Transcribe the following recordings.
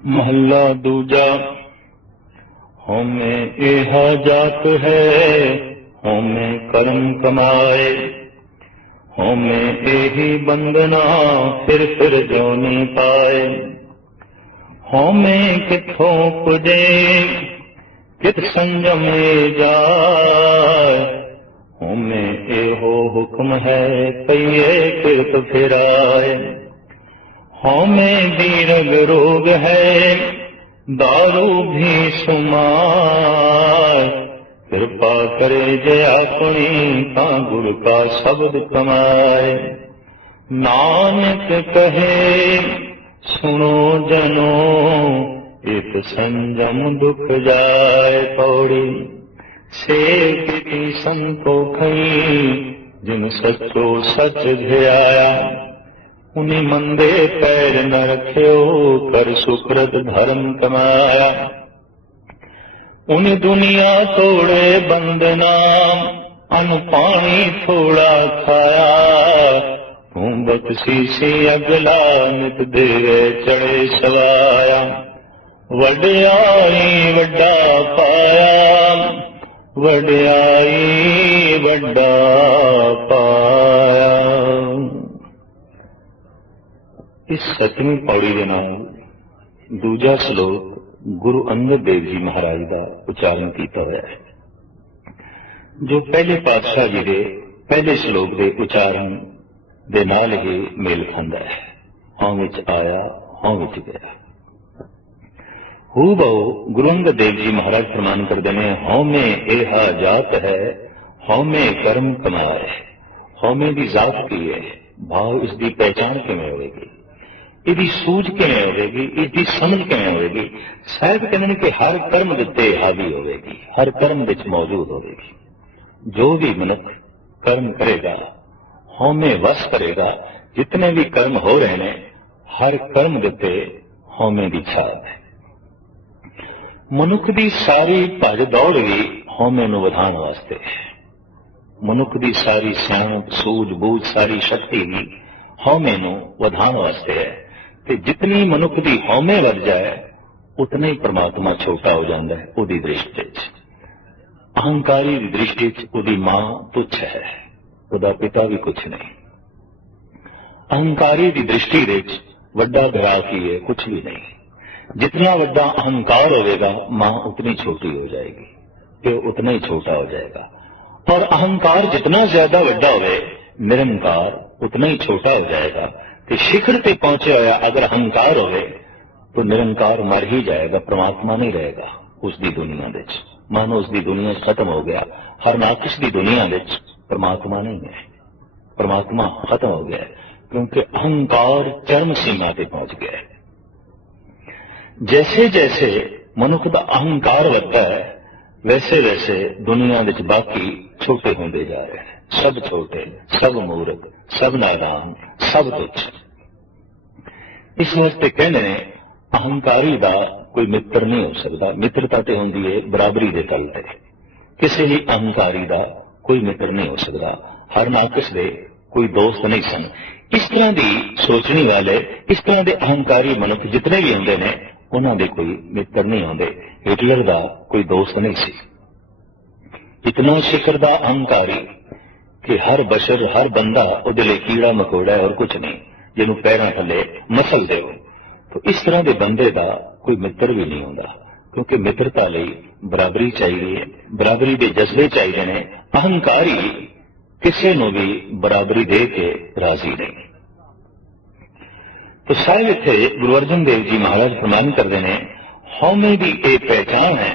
महला दूजा। होमे एहा जात है, होमे कर्म कमाए, होमे एही बंदना फिर जोनी पाए। होमे किथों पुजे कित संजमे जाए, होमे एहो हुक्म है कहिए कित फिराए। होमे दीर्घ रोग है दारू भी सुमाए, कृपा करे जय अपनी ता गुर का शब्द कमाए। नानक कहे सुनो जनो इत संजम दुख जाए पौड़ी। सेवकी संतो खई जिन सचो सच ध्याया, उन्हीं मंदे पैर न रख्यो कर सुकृत धर्म कमाया। उन्हीं दुनिया तोड़े बंदना अन पानी थोड़ा खाया, तू बख्शी से अगला नित देवे चढ़े सवाया। वड्याई वड्डा पाया, वड्याई वड्डा पाया। इस 7वीं पौड़ी के नाल दूजा श्लोक गुरु अंगद देव जी महाराज का उच्चारण किया हुआ है, जो पहले पातशाह जी के पहले श्लोक के उच्चारण दे नाल ही मेल खांदा है। हों विच आया हों विच गया। हू बहु गुरु अंगद देव जी महाराज फरमान करते हैं, हों में एहा जात है, हों में कर्म कमाए। हों में की जात की है, भाव इसकी पहचान किवें होगी, इसकी सूझ किवें होगी, इसकी समझ किवें होगी। शायद कहते कि हर कर्म उत्ते हावी होगी, हर कर्म विच मौजूद होगी। जो भी मनुख कर्म करेगा, होमे वस करेगा, जितने भी कर्म हो रहे हैं हर कर्म उत्ते होमे की छाप है। मनुख की सारी भज दौड़ भी होमे नूं वधाउण वास्ते है। मनुख की सारी सियाणप सूझ बूझ सारी शक्ति भी होमे नूं वधाउण वास्ते है। कि जितनी मनुख की होमे वध जाए उतना ही परमात्मा छोटा हो जाता है। उहदी दृष्टि अहंकारी की दृष्टि उहदी मां तुच्छ है, उहदा पिता भी कुछ नहीं। अहंकारी की दृष्टि विच वड्डा भरा की है, कुछ भी नहीं। जितना वड्डा अहंकार होगा मां उतनी छोटी हो जाएगी, प्यो उतना ही छोटा हो जाएगा। और अहंकार जितना ज्यादा वड्डा होवे निरंकार उतना ही छोटा हो जाएगा। कि शिखर पे पहुंचे होया अगर अहंकार होवे तो निरंकार मर ही जाएगा, परमात्मा नहीं रहेगा उसकी दुनिया विच। मानो उसकी दुनिया खत्म हो गया। हर नाकिश की दुनिया विच परमात्मा नहीं है, परमात्मा खत्म हो गया है, क्योंकि अहंकार चरम सीमा पे पहुंच गया है। जैसे जैसे मनुख का अहंकार बढ़ता है वैसे वैसे दुनिया विच बाकी छोटे होंदे जा रहे हैं। सब छोटे, सब मूर्ख, सब नादान, सब तुच्छ। इस वास्ते कहने ने अहंकारी का कोई मित्र नहीं हो सकता। मित्रता तो होंदी है बराबरी के तल ते। किसी भी अहंकारी का कोई मित्र नहीं हो सकता। हर नाकिश दे कोई दोस्त नहीं सन। इस तरह की सोचने वाले, इस तरह के अहंकारी मनुष्य जितने भी होंगे ने उन्होंने कोई मित्र नहीं होंगे। हिटलर का कोई दोस्त नहीं सी। इतना शिखर का अहंकारी कि हर बशर हर बंदा उहदे लई कीड़ा मकोड़ा है और कुछ नहीं, जिन्हों पैरों थले मसल दे। तो इस तरह के बंदे का कोई मित्र भी नहीं होता, क्योंकि मित्रता लई बराबरी चाहिए, बराबरी के जज्बे चाहिए ने। अहंकारी किसी को भी बराबरी दे के राजी नहीं। तो शायद इत्थे गुरु अर्जन देव जी महाराज फरमान करते हैं, होमे की एक पहचान है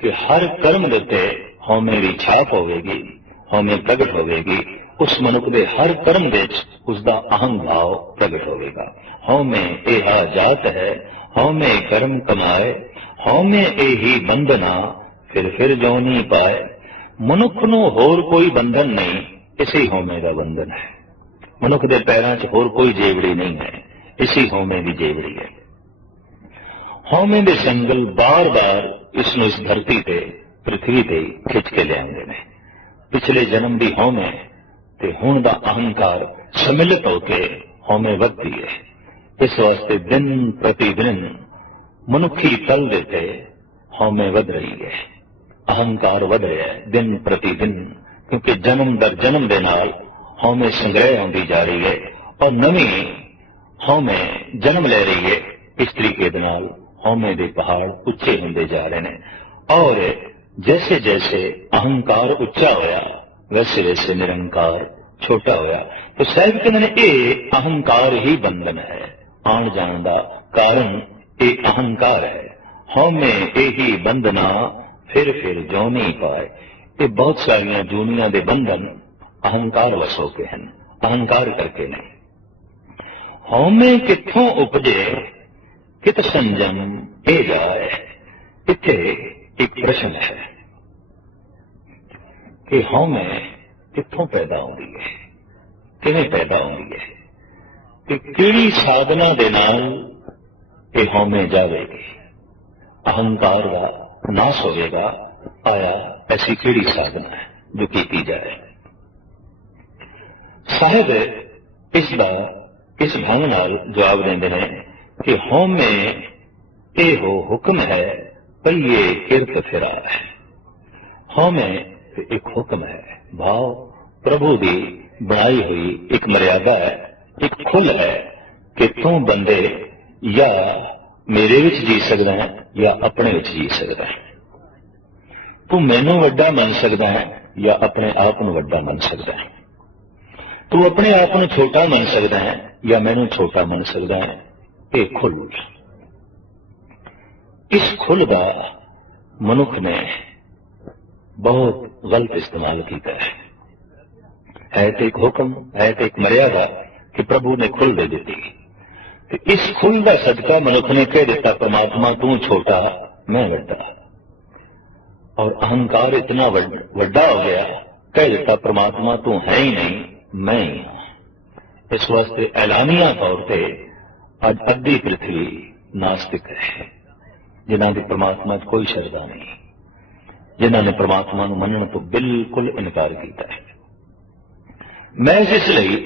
कि हर कर्म के उत्ते होमे की छाप होगी, होमे प्रगट होगी। उस मनुख के हर कर्म विच उसका अहम भाव प्रगट होगा। होमे एहा जात है, होमे कर्म कमाए, होमे एही बंधना फिर जोनी पाए। मनुख नूं होर कोई बंधन नहीं, इसी होमे का बंधन है। मनुख के पैरों च होर कोई जेवड़ी नहीं है, इसी होमे की जेवड़ी है। होमे के संगल बार बार इसनूं इस धरती पे पृथ्वी पे खिंच के लियाते हैं। पिछले जन्म की होमे ते हुण दा अहंकार सम्मिलित होकर होमे वधदी है। इस वास्ते दिन प्रतिदिन ਮਨੁੱਖੀ ਤਲ ਦੇ ਤੇ ਹਉਮੈ ਵਧ ਰਹੀ ਹੈ, ਅਹੰਕਾਰ ਵਧ ਰਿਹਾ ਹੈ ਦਿਨ ਪ੍ਰਤੀ ਦਿਨ, ਕਿਉਂਕਿ ਜਨਮ ਦਰ ਜਨਮ ਦੇ ਨਾਲ ਹਉਮੈ ਸੰਗ੍ਰਹਿ ਹੁੰਦੀ ਜਾ ਰਹੀ ਹੈ ਔਰ ਨਵੀਂ ਹਉਮੈ ਜਨਮ ਲੈ ਰਹੀ ਹੈ। ਇਸ ਤਰੀਕੇ ਦੇ ਨਾਲ ਹਉਮੈ ਦੇ ਪਹਾੜ ਉੱਚੇ ਹੁੰਦੇ ਜਾ ਰਹੇ ਨੇ ਔਰ जैसे जैसे अहंकार उच्चा होया वैसे वैसे निरंकार छोटा होया। तो साहब कहते हैं ये अहंकार ही बंधन है, आन जान का कारण ये अहंकार है। हमें यही बंधना फिर जो नहीं पाए। ये बहुत सारिया जूनिया के बंधन अहंकार वसो के हैं, अहंकार करके नहीं। हमें कितों उपजे कित संजम ये जाए। इत्थे एक प्रश्न है कि हौमे कित्थों पैदा होती है, किवें पैदा होती है, कि किहड़ी साधना दे नाल ये हौमे जावेगी, अहंकार का नाश होगा। आया ऐसी किहड़ी साधना है जो की जाए। साहिब इसका इस ढंग नाल जवाब देंदे ने कि हौमे ये हो हुक्म है पईए किरत फिरा है। हौमे एक हुक्म है, भाव प्रभु की बनाई हुई एक मर्यादा है, एक खुल है कि तू बंदे या मेरे विच जी सकदा है या अपने विच जी सकदा है। तू मैनू वड्डा मन सकदा है या अपने आप नू वड्डा मन सकदा है। तू अपने आप नू छोटा मन सकदा है या मैनू छोटा मन सकदा है। ये खुल, इस खुल का मनुख ने बहुत गलत इस्तेमाल किया है तो एक हुक्म है तो एक मर्यादा कि प्रभु ने खुल दे दी। तो इस खुल का सदका मनुख ने कह दिता परमात्मा तू छोटा मैं वड्डा, और अहंकार इतना वड्डा हो गया कह दिता परमात्मा तू है ही नहीं मैं ही हाँ। इस वास्ते ऐलानिया तौर पर अज अद्धी पृथ्वी नास्तिक है, जिन्हों की परमात्मा कोई श्रद्धा नहीं, जिन्होंने परमात्मा को मनने तो बिल्कुल इनकार किया है। मैं इसलिए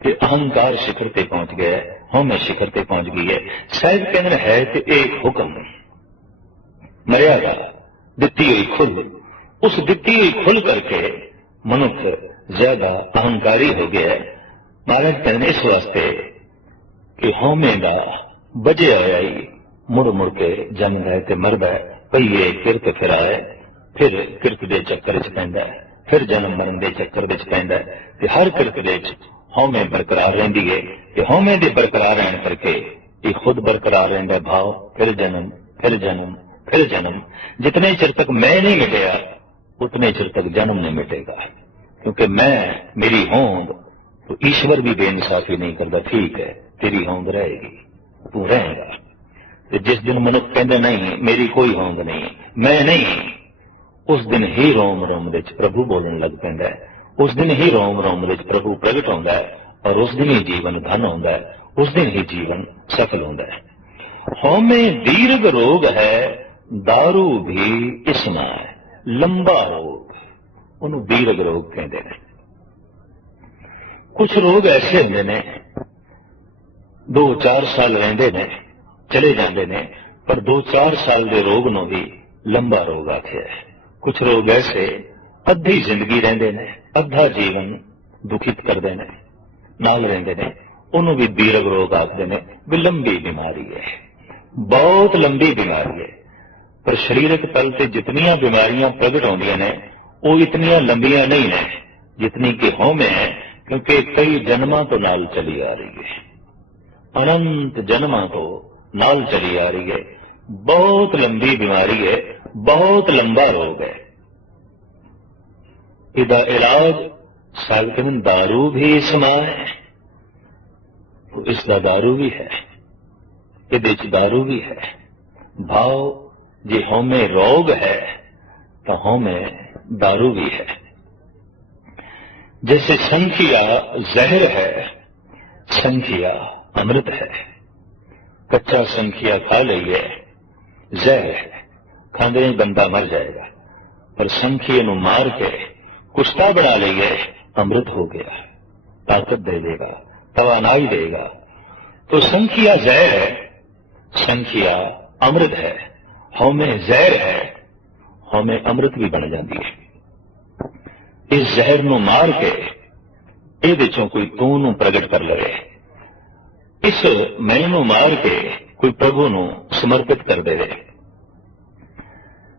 कि अहंकार शिखर पर पहुंच गया है, हमें शिखर पर पहुंच गई है। शायद कहना है कि एक हुक्म मर्यादा दिती हुई खुल, उस दिती हुई खुल करके मनुख ज्यादा अहंकारी हो गया है। महाराज कहने इस वास्ते कि हौमे का बजे होया ही मुड़ मुड़ के जमदा है ते मरदा है, पईए किरत फिराए, फिर किरत के चक्कर च पैंदा है, फिर जन्म मरण के चक्कर विच पैंदा है ते हर किरत दे विच हौमे बरकरार रहिंदी है। ते हौमे दे बरकरार रहने करके ये खुद बरकरार रहिंदा भाव, फिर जन्म फिर जन्म फिर जन्म। जितने चिर तक मैं नहीं मिटेगा उतने चिर तक जन्म नहीं मिटेगा, क्योंकि मैं मेरी होंद तो ईश्वर भी बेइंसाफी नहीं करता। ठीक है तेरी होंद रहेगी, तू रहेगा। जिस दिन मनुष्य कहते नहीं मेरी कोई होंद नहीं मैं नहीं, उस दिन ही रोम रोम विच प्रभु बोलन लग पैंदा है, उस दिन ही रोम रोम विच प्रभु प्रगट होंदा है और उस दिन ही जीवन धन होंदा है, उस दिन ही जीवन सफल होंदा है। हौमे दीर्घ रोग है दारू भी इसमा है, लंबा रोग उन्होंने दीर्घ रोग कहते हैं। कुछ रोग ऐसे होंगे ने 2-4 साल रहिंदे ने चले जाते हैं, पर 2-4 साल के रोग नूं भी लंबा रोग आख्या है। कुछ रोग ऐसे अद्धी जिंदगी रहिंदे ने, अद्धा जीवन दुखित करते हैं नाल रहिंदे ने, उन्होंने भी दीर्घ रोग आखते हैं। भी लंबी बीमारी है, बहुत लंबी बीमारी है, पर शरीरक तल से जितनियां बीमारियां प्रगट होंदियां ने वो इतनियां लंबियां नहीं है जितनी कि हौमे है, क्योंकि कई जन्मां तो नाल चली आ रही है, अनंत जन्मां तो नाल चली आ रही है। बहुत लंबी बीमारी है, बहुत लंबा रोग है। इदा इलाज सालकन दारू भी इसमा है, तो इसका दारू भी है, ये दारू भी है। भाव जे हौमे रोग है तो हौमे दारू भी है। जैसे संखिया जहर है, संखिया अमृत है। कच्चा संखिया खा लीए जहर है, खांदे ही बंदा मर जाएगा, पर संखिए नू मार के कुश्ता बना लीए अमृत हो गया, ताकत दे देगा, तवानाई देगा। तो संखिया जहर है, संखिया ਅੰਮ੍ਰਿਤ ਹੈ, ਹਉਮੈ ਜ਼ਹਿਰ ਹੈ, ਹਉਮੈ ਅੰਮ੍ਰਿਤ ਵੀ ਬਣ ਜਾਂਦੀ ਹੈ। ਇਸ ਜ਼ਹਿਰ ਨੂੰ ਮਾਰ ਕੇ ਇਹਦੇ ਚੋਂ ਕੋਈ ਤੂੰ ਨੂੰ ਪ੍ਰਗਟ ਕਰ ਲਵੇ, ਇਸ ਮੈਂ ਨੂੰ ਮਾਰ ਕੇ ਕੋਈ ਪ੍ਰਭੂ ਨੂੰ ਸਮਰਪਿਤ ਕਰ ਦੇਵੇ,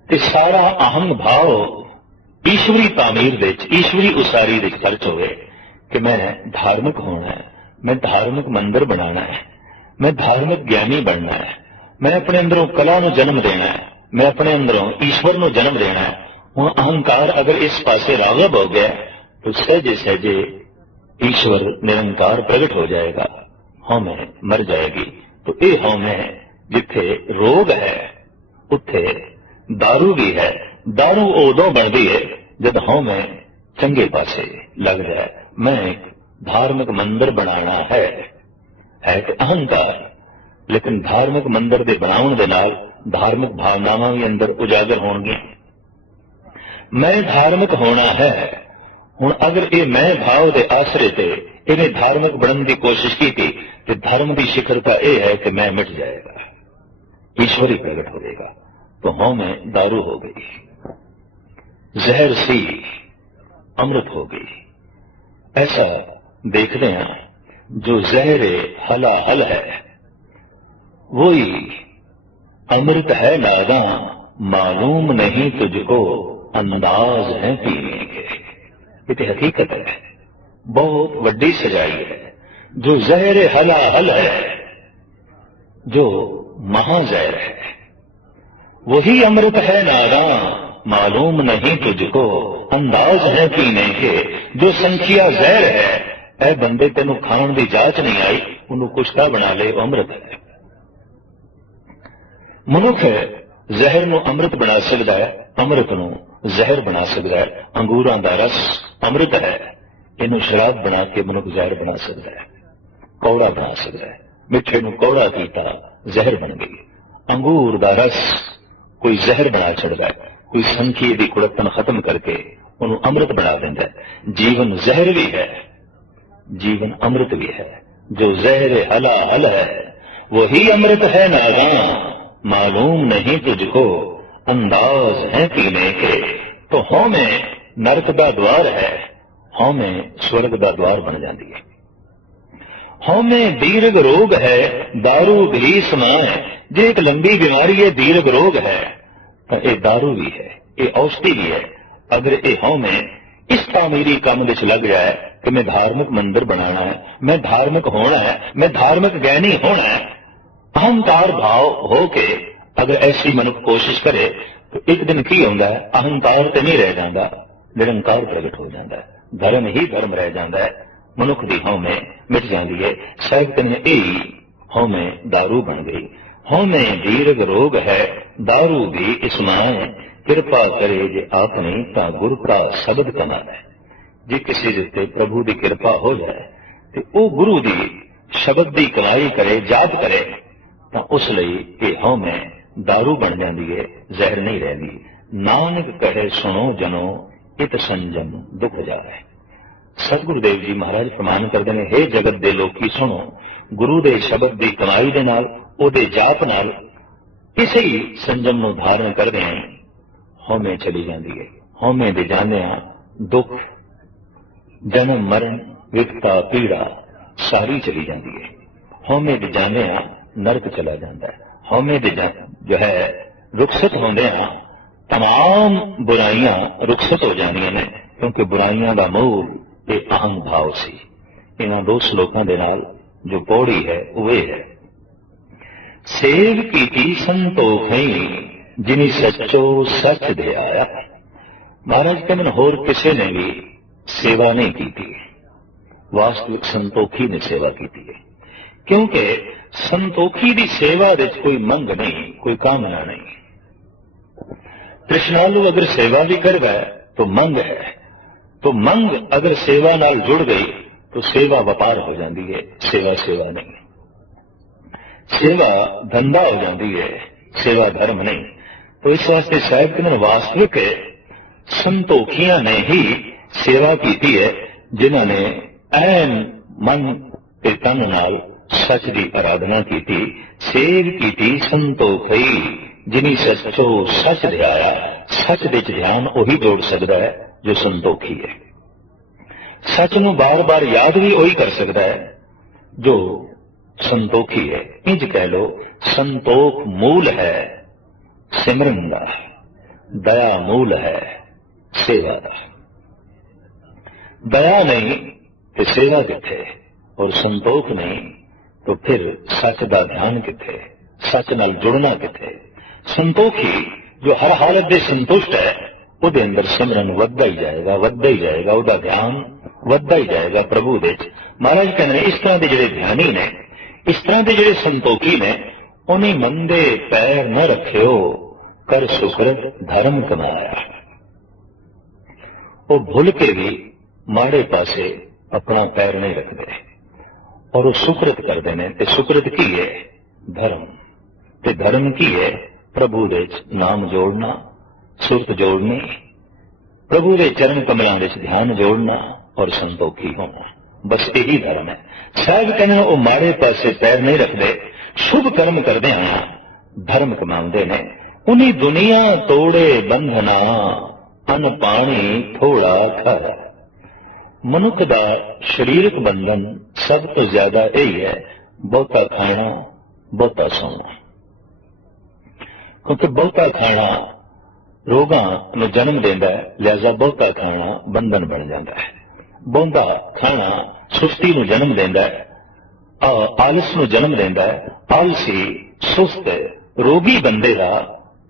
ਤੇ ਸਾਰਾ ਅਹੰਗ ਭਾਵ ਈਸ਼ਵਰੀ ਤਾਮੀਰ ਦੇ ਵਿੱਚ, ਈਸ਼ਵਰੀ ਉਸਾਰੀ ਦੇ ਵਿੱਚ ਖਰਚ ਹੋਵੇ ਕਿ ਮੈਂ ਧਾਰਮਿਕ ਹੋਣਾ ਹੈ, ਮੈਂ ਧਾਰਮਿਕ ਮੰਦਰ ਬਣਾਉਣਾ ਹੈ, ਮੈਂ ਧਾਰਮਿਕ ਗਿਆਨੀ ਬਣਨਾ ਹੈ, ਮੈਂ ਆਪਣੇ ਅੰਦਰੋਂ ਕਲਾ ਨੂੰ ਜਨਮ ਦੇਣਾ ਹੈ, ਮੈਂ ਆਪਣੇ ਅੰਦਰੋਂ ਈਸ਼ਵਰ ਨੂੰ ਜਨਮ ਦੇਣਾ ਹੈ। ਹੁਣ ਅਹੰਕਾਰ ਅਗਰ ਇਸ ਪਾਸੇ ਰਾਗਬ ਹੋ ਗਿਆ तो सहजे सहजे ईश्वर निरंकार प्रगट हो जाएगा, हौमै मर जाएगी। तो ये हौमै जिथे रोग है उत्थे दारू भी है। दारू उदों बनती है जब हौमै चंगे पासे लग जाए। मैं एक धार्मिक मंदिर बनाना है कि अहंकार, लेकिन धार्मिक मंदिर के बनाने के नाल धार्मिक भावनावां भी अंदर उजागर होणगियां। मैं धार्मिक होना है, हुण अगर ये मैं भाव के आसरे ते इन्हें धार्मिक बनने की कोशिश की थी तो धर्म की शिखरता यह है कि मैं मिट जाएगा, ईश्वर ही प्रकट हो जाएगा। तो हौमै दारू हो गई, जहर सी अमृत हो गई। ऐसा देखते हैं जो जहर हलाहल है वही अमृत है नादा, मालूम नहीं तुझको अंदाज है पीने के। ये हकीकत है, बहुत वड्डी सजाई है। जो जहर हलाहल है, जो महाजहर है, वही अमृत है नादा, मालूम नहीं तुझको अंदाज है पीने के। जो संखिया जहर है, ऐ बंदे तेनू खाण की जांच नहीं आई, उन्होंने कुछ का बना ले, अमृत है। मनुख जहर नूं अमृत बना सकता है, अमृत नूं जहर बना सकता है। अंगूरां दा रस अमृत है, इनू शराब बना के मनुख जहर बना सकता है, कौड़ा बना सकता है। मिठे नूं कौड़ा कीता, जहर बन गई। अंगूर दा रस कोई जहर बना छड़दा है, कोई संखी दी कुड़तन खत्म करके उन्होंने अमृत बना देता है। जीवन जहर भी है, जीवन अमृत भी है। जो जहर हलाहल है वही अमृत है नादा, मालूम नहीं तुझको अंदाज है पीने के। तो हौमै नरक दा द्वार है, हौमै स्वर्ग दा द्वार बन जाती है। हौमै दीर्घ रोग है, दारू भी समाए। जे एक लंबी बीमारी है, दीर्घ रोग है, तो ये दारू भी है, ये औषधि भी है। अगर ये हौमै इस तामीरी काम विच लग जाए कि मैं धार्मिक मंदिर बनाना है, मैं धार्मिक होना है, मैं धार्मिक ज्ञानी होना है, अहंकार भाव हो के अगर ऐसी मनुष्य कोशिश करे तो एक दिन की होता है, अहंकार तो नहीं रह जाता, निरंकार प्रगट हो जाता है। धर्म ही धर्म रह जाता है, मनुख की हौमै मिट जाती है। साहिब कहने यही हौमै दारू बन गई। हौमै दीर्घ रोग है, दारू भी इसमाए। कृपा करे जे आपने ता गुर का शब्द कमाना है। जे किसी के उत्ते प्रभु की कृपा हो जाए तो वह गुरु की शब्द की कमाई करे, जाप करे, तो उस लिए ये हौमै दारू बन जाती है, जहर नहीं रहती। नानक कहे सुनो जनो इत संजम दुख जाए। सतगुरुदेव जी महाराज फरमान करते हैं, हे जगत दे लोकी सुनो, गुरु दे शब्द की कमाई दे नाल, ओदे जाप नाल इसे ही संजम नूं धारण करदे हैं हौमै चली जाती है। हौमै दे जांदियां दुख, जन्म मरण, विपता पीड़ा सारी चली जाती है। हौमै दे जांदियां नरक चला जाता है। हौमै दे जो है रुखसत होंदे हैं, तमाम बुराइयां रुखसत हो जांदियां ने, क्योंकि बुराइयां का मूल ये अहंग भाव सी। इन्हां दो श्लोकां दे नाल जो पौड़ी है वह है, सेव कीती संतोखई जिनी सच्चो सच दे आया। महाराज कहते होर किसी ने भी सेवा नहीं की थी, वास्तविक संतोखी ने सेवा की थी। क्योंकि संतोखी की सेवा दे कोई मंग नहीं, कोई कामना नहीं। तृष्णालु अगर सेवा भी कर गए तो मंग है, तो मंग अगर सेवा नाल जुड़ गई तो सेवा व्यापार हो जाती है, सेवा सेवा नहीं। सेवा धंधा हो जाती है, सेवा धर्म नहीं। तो इस वास्ते साहिब कहते वास्तविक संतोखियां ने ही सेवा की है, जिन्होंने ऐन मन के तन नाल सच की आराधना की, सेव की संतोखई, जिनी सचो सच ध्याया। सच दे च ध्यान उही जोड़ सकता है जो संतोखी है। सच नूं बार बार याद भी उही कर सकता है जो संतोखी है। इंज कह लो, संतोख मूल है सिमरन दा, दया मूल है सेवा दा। दया नहीं तो सेवा किथे, और संतोख नहीं तो फिर सच दा ध्यान किथे, सच नाल जुड़ना किथे। संतोखी जो हर हालत दे संतुष्ट है, ਉਹਦੇ अंदर सिमरन वधदा ही जाएगा, वधदा ही जाएगा, ਉਹਦਾ ध्यान वधदा ही जाएगा प्रभु दे। महाराज कहते हैं इस तरह के जिहड़े ध्यानी ने, इस तरह के जिहड़े संतोखी ने, उन्हें मंदे पैर न रखियो, कर सुकृत धर्म कमाया। वो भुल के भी माड़े पासे अपना पैर नहीं रखते और वो सुकृत करते हैं। ते सुकृत की है धर्म, ते धर्म की है प्रभु दे नाम जोड़ना, सुरत जोड़नी, प्रभु के चरण कमलों में ध्यान जोड़ना और संतोखी होना। बस यही धर्म है। साहब कहने वो माड़े पासे पैर नहीं रखते, शुभ कर्म करते हैं, धर्म कमाते हैं। उन्हीं दुनिया तोड़े बंधना, अन पानी थोड़ा खाया। मनुख का शरीरक बंधन सब तो ज्यादा यही है, बहुता खाना बहुता सोना। क्योंकि बहुता खाना रोगां नूं जन्म देंदा है, लिहाजा बहुता खाना बंधन बन जाता है। बहुता खाना सुस्ती नूं जन्म देंदा है, आलस नूं जन्म देंदा है। आलसी सुस्त रोगी बंदे का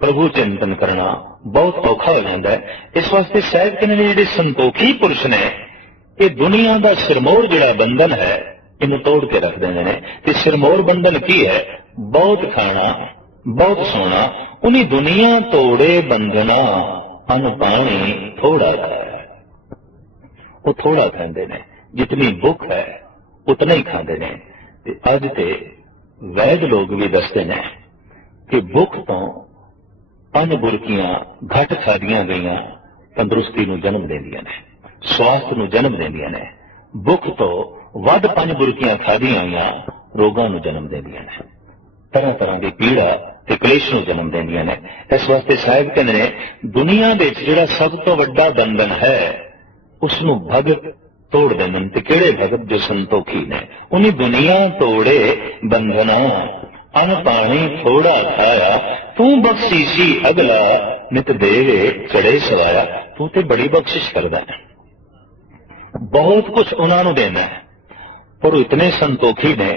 प्रभु चिंतन करना बहुत औखा हो जाता है। इस वास्ते साहिब कहने ने जिहड़े संतोखी पुरुष ने, ये दुनिया का सिरमौर जिहड़ा बंधन है इन्हूं तोड़ के रख देंदे ने। ते सिरमौर बंधन की है? बहुत खाना बहुत सोना। उन्हीं दुनिया तोड़े बंधना, अन पानी थोड़ा खाया। वो थोड़ा खाते ने, जितनी भुख है उतना ही खाते ने। अज ते वैद लोग भी दसते ने कि भुख तो अन बुरकियां घट खादियां गईयां तंदुरुस्ती नूं जन्म देंदियां ने, स्वास्थ्य नूं जन्म देंदियां ने। भुख तो वध 5 बुरकियां खादियां गईयां रोगां नूं जन्म देंदियां ने, तरह तरह की पीड़ा ते कलेश नूं जन्म देंदियां ने। इस वास्ते साहिब कहते ने दुनिया दे जिहड़ा सब तो वड्डा बंधन है उसनूं भगत तोड़ देंदे ने। ते किहड़े भगत? जो संतोखी ने। उन्हीं दुनिया तोड़े बंधना, अन पानी थोड़ा खाया। तू बख्शीसी अगला, नित देवे चढ़े सवाया। तू ते बड़ी बख्शिश करदा है, बहुत कुछ उन्हां नूं देना है, पर इतने संतोखी ने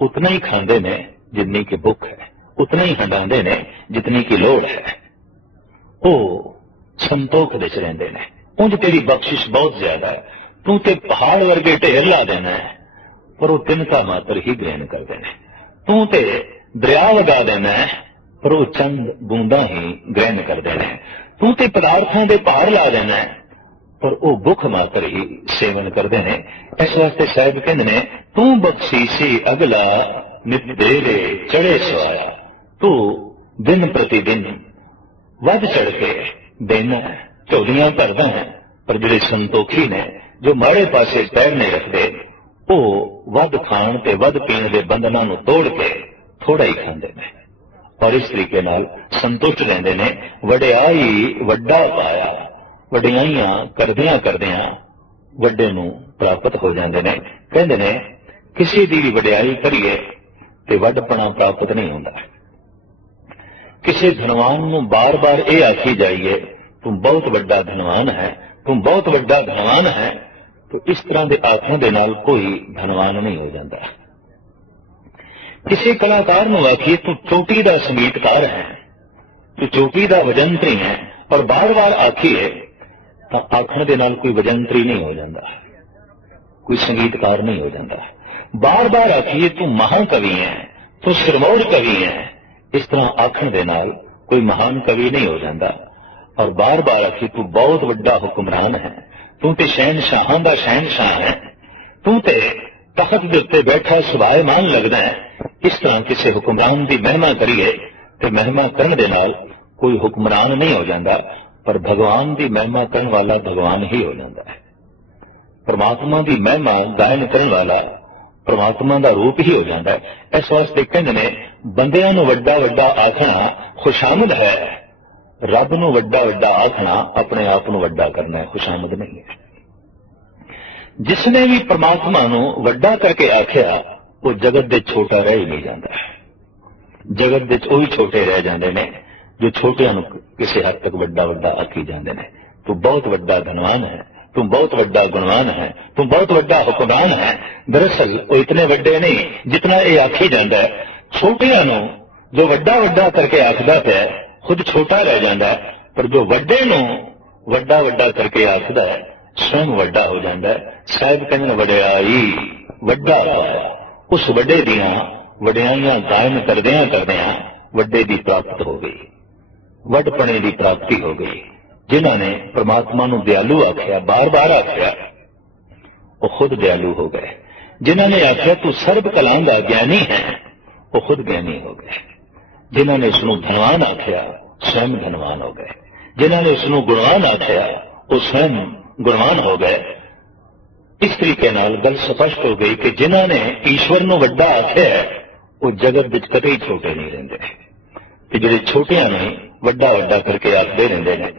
उतना ही खांदे ने जितनी की भुख है, उतना ही हंडांदे ने जितनी की लोड़ है। वो संतोख दे च रहिंदे ने। उंज तेरी बख्शिश बहुत ज्यादा है, तू ते पहाड़ वर्गे ढेर ला देना है, पर वो तिनका मात्र ही ग्रहण करते हैं। तू ते दरिया वगा देना है, पर वो चंद बूंदा ही ग्रहण करते हैं। तू ते पदार्थों के पहाड़ ला देना है, पर वो भुख मात्र ही सेवन करते हैं। इस वास्ते साहिब कहते ने तू बख्शीसी अगला, नित देवे चढ़े सवाया। तू दिन प्रतिदिन वध चढ़ के देना है, झोलियां भरदा है। पर जिहड़े संतोखी ने, जो माड़े पासे पैर नहीं रखते, वो वध खाण ते वध पीण के बंधनां नूं तोड़ के थोड़ा ही खांदे ने और इस तरीके नाल संतुष्ट रहंदे ने। वडियाई वड्डा पाया, वडियाइयां करदियां करदियां वड्डे नूं प्राप्त हो जांदे ने। कहंदे ने किसी दी भी वडियाई करिए ते वड्डपणा प्राप्त नहीं होंदा। किसी धनवान नूं बार बार यह आखी जाइए तू बहुत वड्डा धनवान है, तू बहुत वड्डा धनवान है, तो इस तरह के आखण दे नाल कोई धनवान नहीं हो जाता। किसी कलाकार नूं आखिए तू चोटी दा संगीतकार है, तू चोटी दा वजंत्री है, और बार बार आखिए तो आखण दे नाल कोई वजंत्री नहीं हो जाता, कोई संगीतकार नहीं हो जाता। बार बार आखिए तू महाकवि है, तू सिरमौर कवि है, इस तरह आखण दे नाल कोई महान कवि नहीं हो जाता। और बार बार आखिए तू बहुत वड्डा हुक्मरान है, तू ते शहनशाहां दा शहनशाह है, तू ते तखत दे उत्ते बैठा सुभायमान लगदा है। इस तरह किसी हुक्मरान की महिमा करिए तो महिमा करने दे नाल कोई हुक्मरान नहीं हो जाता, पर भगवान की महिमा करने वाला भगवान ही हो जाता है। परमात्मा की महिमा गायन करने वाला परमात्मा का रूप ही हो जाता है। इस वास्ते कहते ने बंदियां नूं वड्डा वड्डा आखना खुशामद है, रब नूं वड्डा वड्डा आखना अपने आप नूं वड्डा करना है, खुशामद नहीं है। जिसने भी परमात्मा नूं वड्डा करके आख्या वो जगत दे छोटा रह ही नहीं जाता। जगत दे वही छोटे रह जाते हैं जो छोटियां नूं किसी हद तक वड्डा वड्डा आखी जाते हैं। तू बहुत वड्डा धनवान है, तू बहुत वड्डा गुणवान है, तू बहुत वड्डा हुक्मरान है। दरअसल वो इतने वड्डे नहीं जितना ये आखी जाता है। छोटियां नूं जो वड्डा वड्डा करके आखदा है खुद छोटा रह जाता है, पर जो वड्डे नूं वड्डा वड्डा करके आखदा है स्वयं वड्डा हो जाता है। साहिब कहते वड्याई वड्डा पाया, उस वड्डे दियां वड्याइयां कायम करदियां करदियां वड्डे दी प्राप्त हो गई, वड्डपणे दी प्राप्ति हो गई। जिन्हां ने परमात्मा नूं दयालु आख्या, बार बार आख्या, वो खुद दयालु हो गए। जिन्हां ने आख्या तू सर्व कलां दा ज्ञानी है, वो खुद ज्ञानी हो गए। जिन्हां ने उसनूं धनवान आख्या स्वयं धनवान हो गए। जिन्हां ने उसनूं गुणवान आख्या वो स्वयं गुणवान हो गए। इस तरीके नाल गल स्पष्ट हो गई कि जिन्हां ने ईश्वर नूं वड्डा आख्या वो जगत विच कदे ही छोटे नहीं रहिंदे, ते जिहड़े छोटियां ने वड्डा वड्डा करके आखदे रहिंदे ने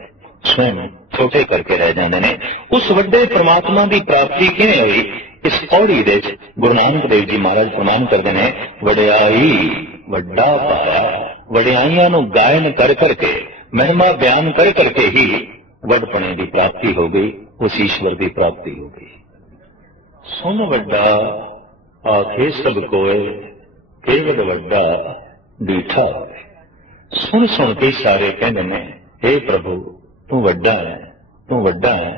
स्वयं छोटे करके रह जाते हैं। उस वड्डे परमात्मा की प्राप्ति किवें हुई? इस पौड़ी दे गुरु नानक देव जी महाराज फरमान करते हैं वड्याई वड्डा पाया। वड्याइयां नूं गायन कर करके महिमा बयान कर करके ही वड्डपणे की प्राप्ति हो गई, उस ईश्वर की प्राप्ति हो गई। सुन वड्डा आखे सब कोय, केवल वड्डा डीठा होवे। सुन सुन के सारे कहते हैं हे प्रभु तू वड्डा है, तू वड्डा है,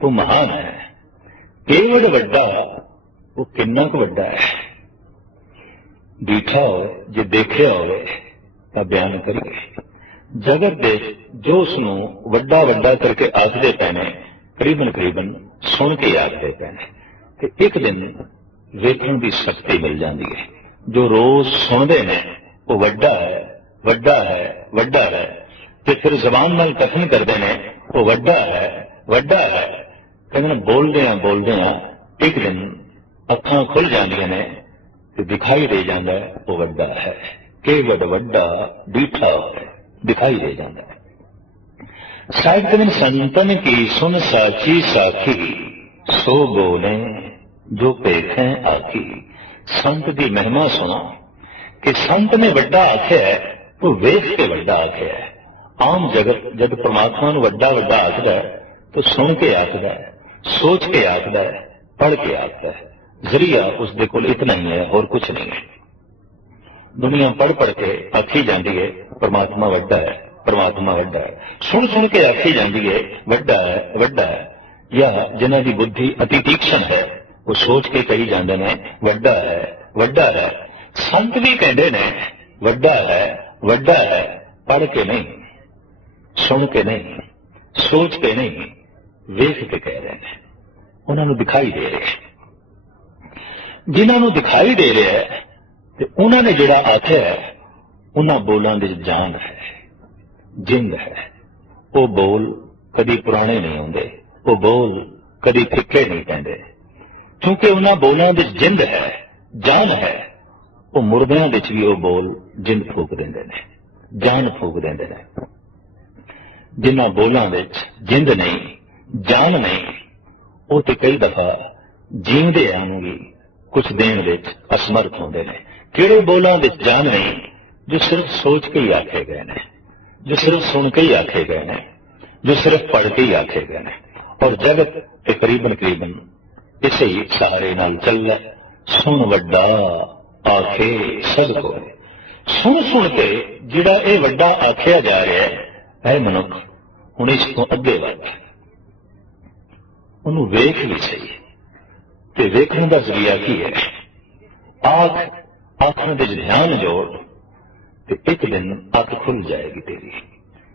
तू महान है। केवल वड्डा वो किन्ना क वड्डा है? डीठा हो जे देखिया हो तो बयान करिए। जगत दे जो उसनूं वड्डा वड्डा करके आखदे पैने करीबन करीबन सुन के आखदे पैने, ते एक दिन वेखण की शक्ति मिल जाती है। जो रोज सुनते हैं वो वड्डा है, वड्डा है, वड्डा है, ते फिर जबान नाल कथन करते हैं वो वड्डा है, वड्डा है। कहते बोलदियां एक दिन अखां खुल जांदियां ने ते दिखाई दे जाता है वो वड्डा है। केवल वड्डा डीठा है, दिखाई दे जाता है। साहिब कहते संतन की सुन साची साखी, सो बोले जो पेखें आखी। संत की महिमा सुनो कि संत ने वड्डा आख्या है तो वेख के वड्डा आख्या है। आम जगत जब परमात्मा नूं वड्डा वड्डा आखदा है तो सुन के आखदा है, सोच के आखदा है, पढ़ के आखदा है। जरिया उसदे कोल इतना ही है और कुछ नहीं है। दुनिया पढ़ पढ़ के आखी जाती है परमात्मा वड्डा है, परमात्मा वड्डा है। सुन सुन के आखी जाती है वड्डा है, वड्डा है। या जिन्हां दी बुद्धि अति तीक्ष्ण है वो सोच के कही जाते हैं वड्डा है, वड्डा है। संत भी कहते हैं वड्डा है, वड्डा है, पढ़ के नहीं, सुन के नहीं, सोच के नहीं, वेख के कह रहे हैं। उन्होंने दिखाई दे रहे हैं। जिन्होंने दिखाई दे रहे है तो उन्होंने जिहड़ा आख्या है उन्होंने बोलों की जान है, जिंद है। वो बोल कभी पुराने नहीं होंगे, वो बोल कभी फिक्के नहीं पैंदे, क्योंकि उन्होंने बोलों की जिंद है, जान है। वो मुर्दियां विच भी वो बोल जिंद फूक देंदे ने, जान फूक देंदे ने। जिन्हां बोलों विच जिंद नहीं, जान नहीं, वो तो कई दफा जीवदियां नूं भी कुछ देण विच असमर्थ होंदे ने। किहड़े बोलों विच जान नहीं? जो सिर्फ सोच के ही आखे गए ने, जो सिर्फ सुन के ही आखे गए ने, जो सिर्फ पढ़ के ही आखे गए ने। और जगत करीबन करीबन इसे ही सहारे नाल चल रहा। सुन वड्डा आखे सब को। सुन सुन के जिहड़ा ये वड्डा आख्या जा रहा है मनुख हुण इस तो अगे वध उन्होंने वेख भी सही ते वेखण का जरिया की है? आँखों के ध्यान जोड़ ते एक दिन अख खुल जाएगी तेरी।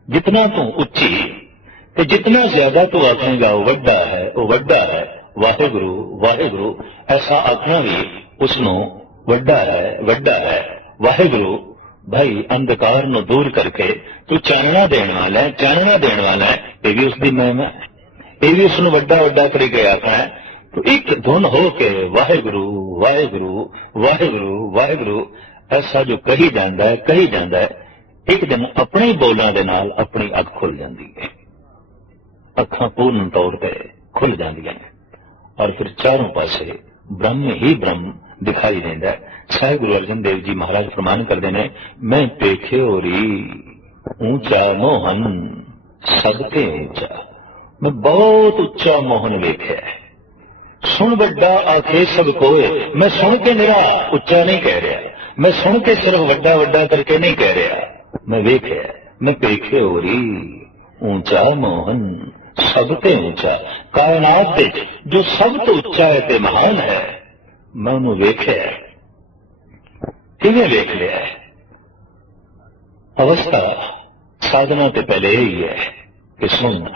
जितना तू उच्ची ते जितना ज्यादा तू आखेगा वो वड्डा है, वो वड्डा है, वाहेगुरु वाहेगुरु ऐसा आखना भी उसनों वड्डा है, वड्डा है, वाहेगुरु। भाई अंधकार नूं दूर करके तू चानना देने वाला है, चानना देने वाला है। ये भी उसकी महिमा है, ये भी उसनों वड्डा वड्डा करके आखना है। तो एक धुन हो के वाहिगुरु वाहिगुरु वाहिगुरु वाहिगुरु ऐसा जो कही जाता है, एक दिन अपने ही बोलों के नाल अपनी अख खुल जाती है, अखां पूर्ण तौर पर खुल जांदियां ने और फिर चारों पासे ब्रह्म ही ब्रह्म दिखाई देता है। साहिब गुरु अर्जन देव जी महाराज फरमान करते हैं, मैं पेखे होरी ऊंचा मोहन सबके ऊंचा, मैं बहुत उच्चा मोहन वेख्या है। सुन बड़ा आखे सब कोए, मैं सुन के मेरा उच्चा नहीं कह रहा, मैं सुन के सिर्फ वड्डा वड्डा करके नहीं कह रहा, मैं वेख्या, मैं पेखे होरी ऊंचा मोहन सबते ऊंचा, कायनात विच जो सब तो उच्चा है ते महान है, मैं उन्होंने वेख्या है। किवें वेख लिया है? अवस्था साधना ते पहले यही है कि सुनना,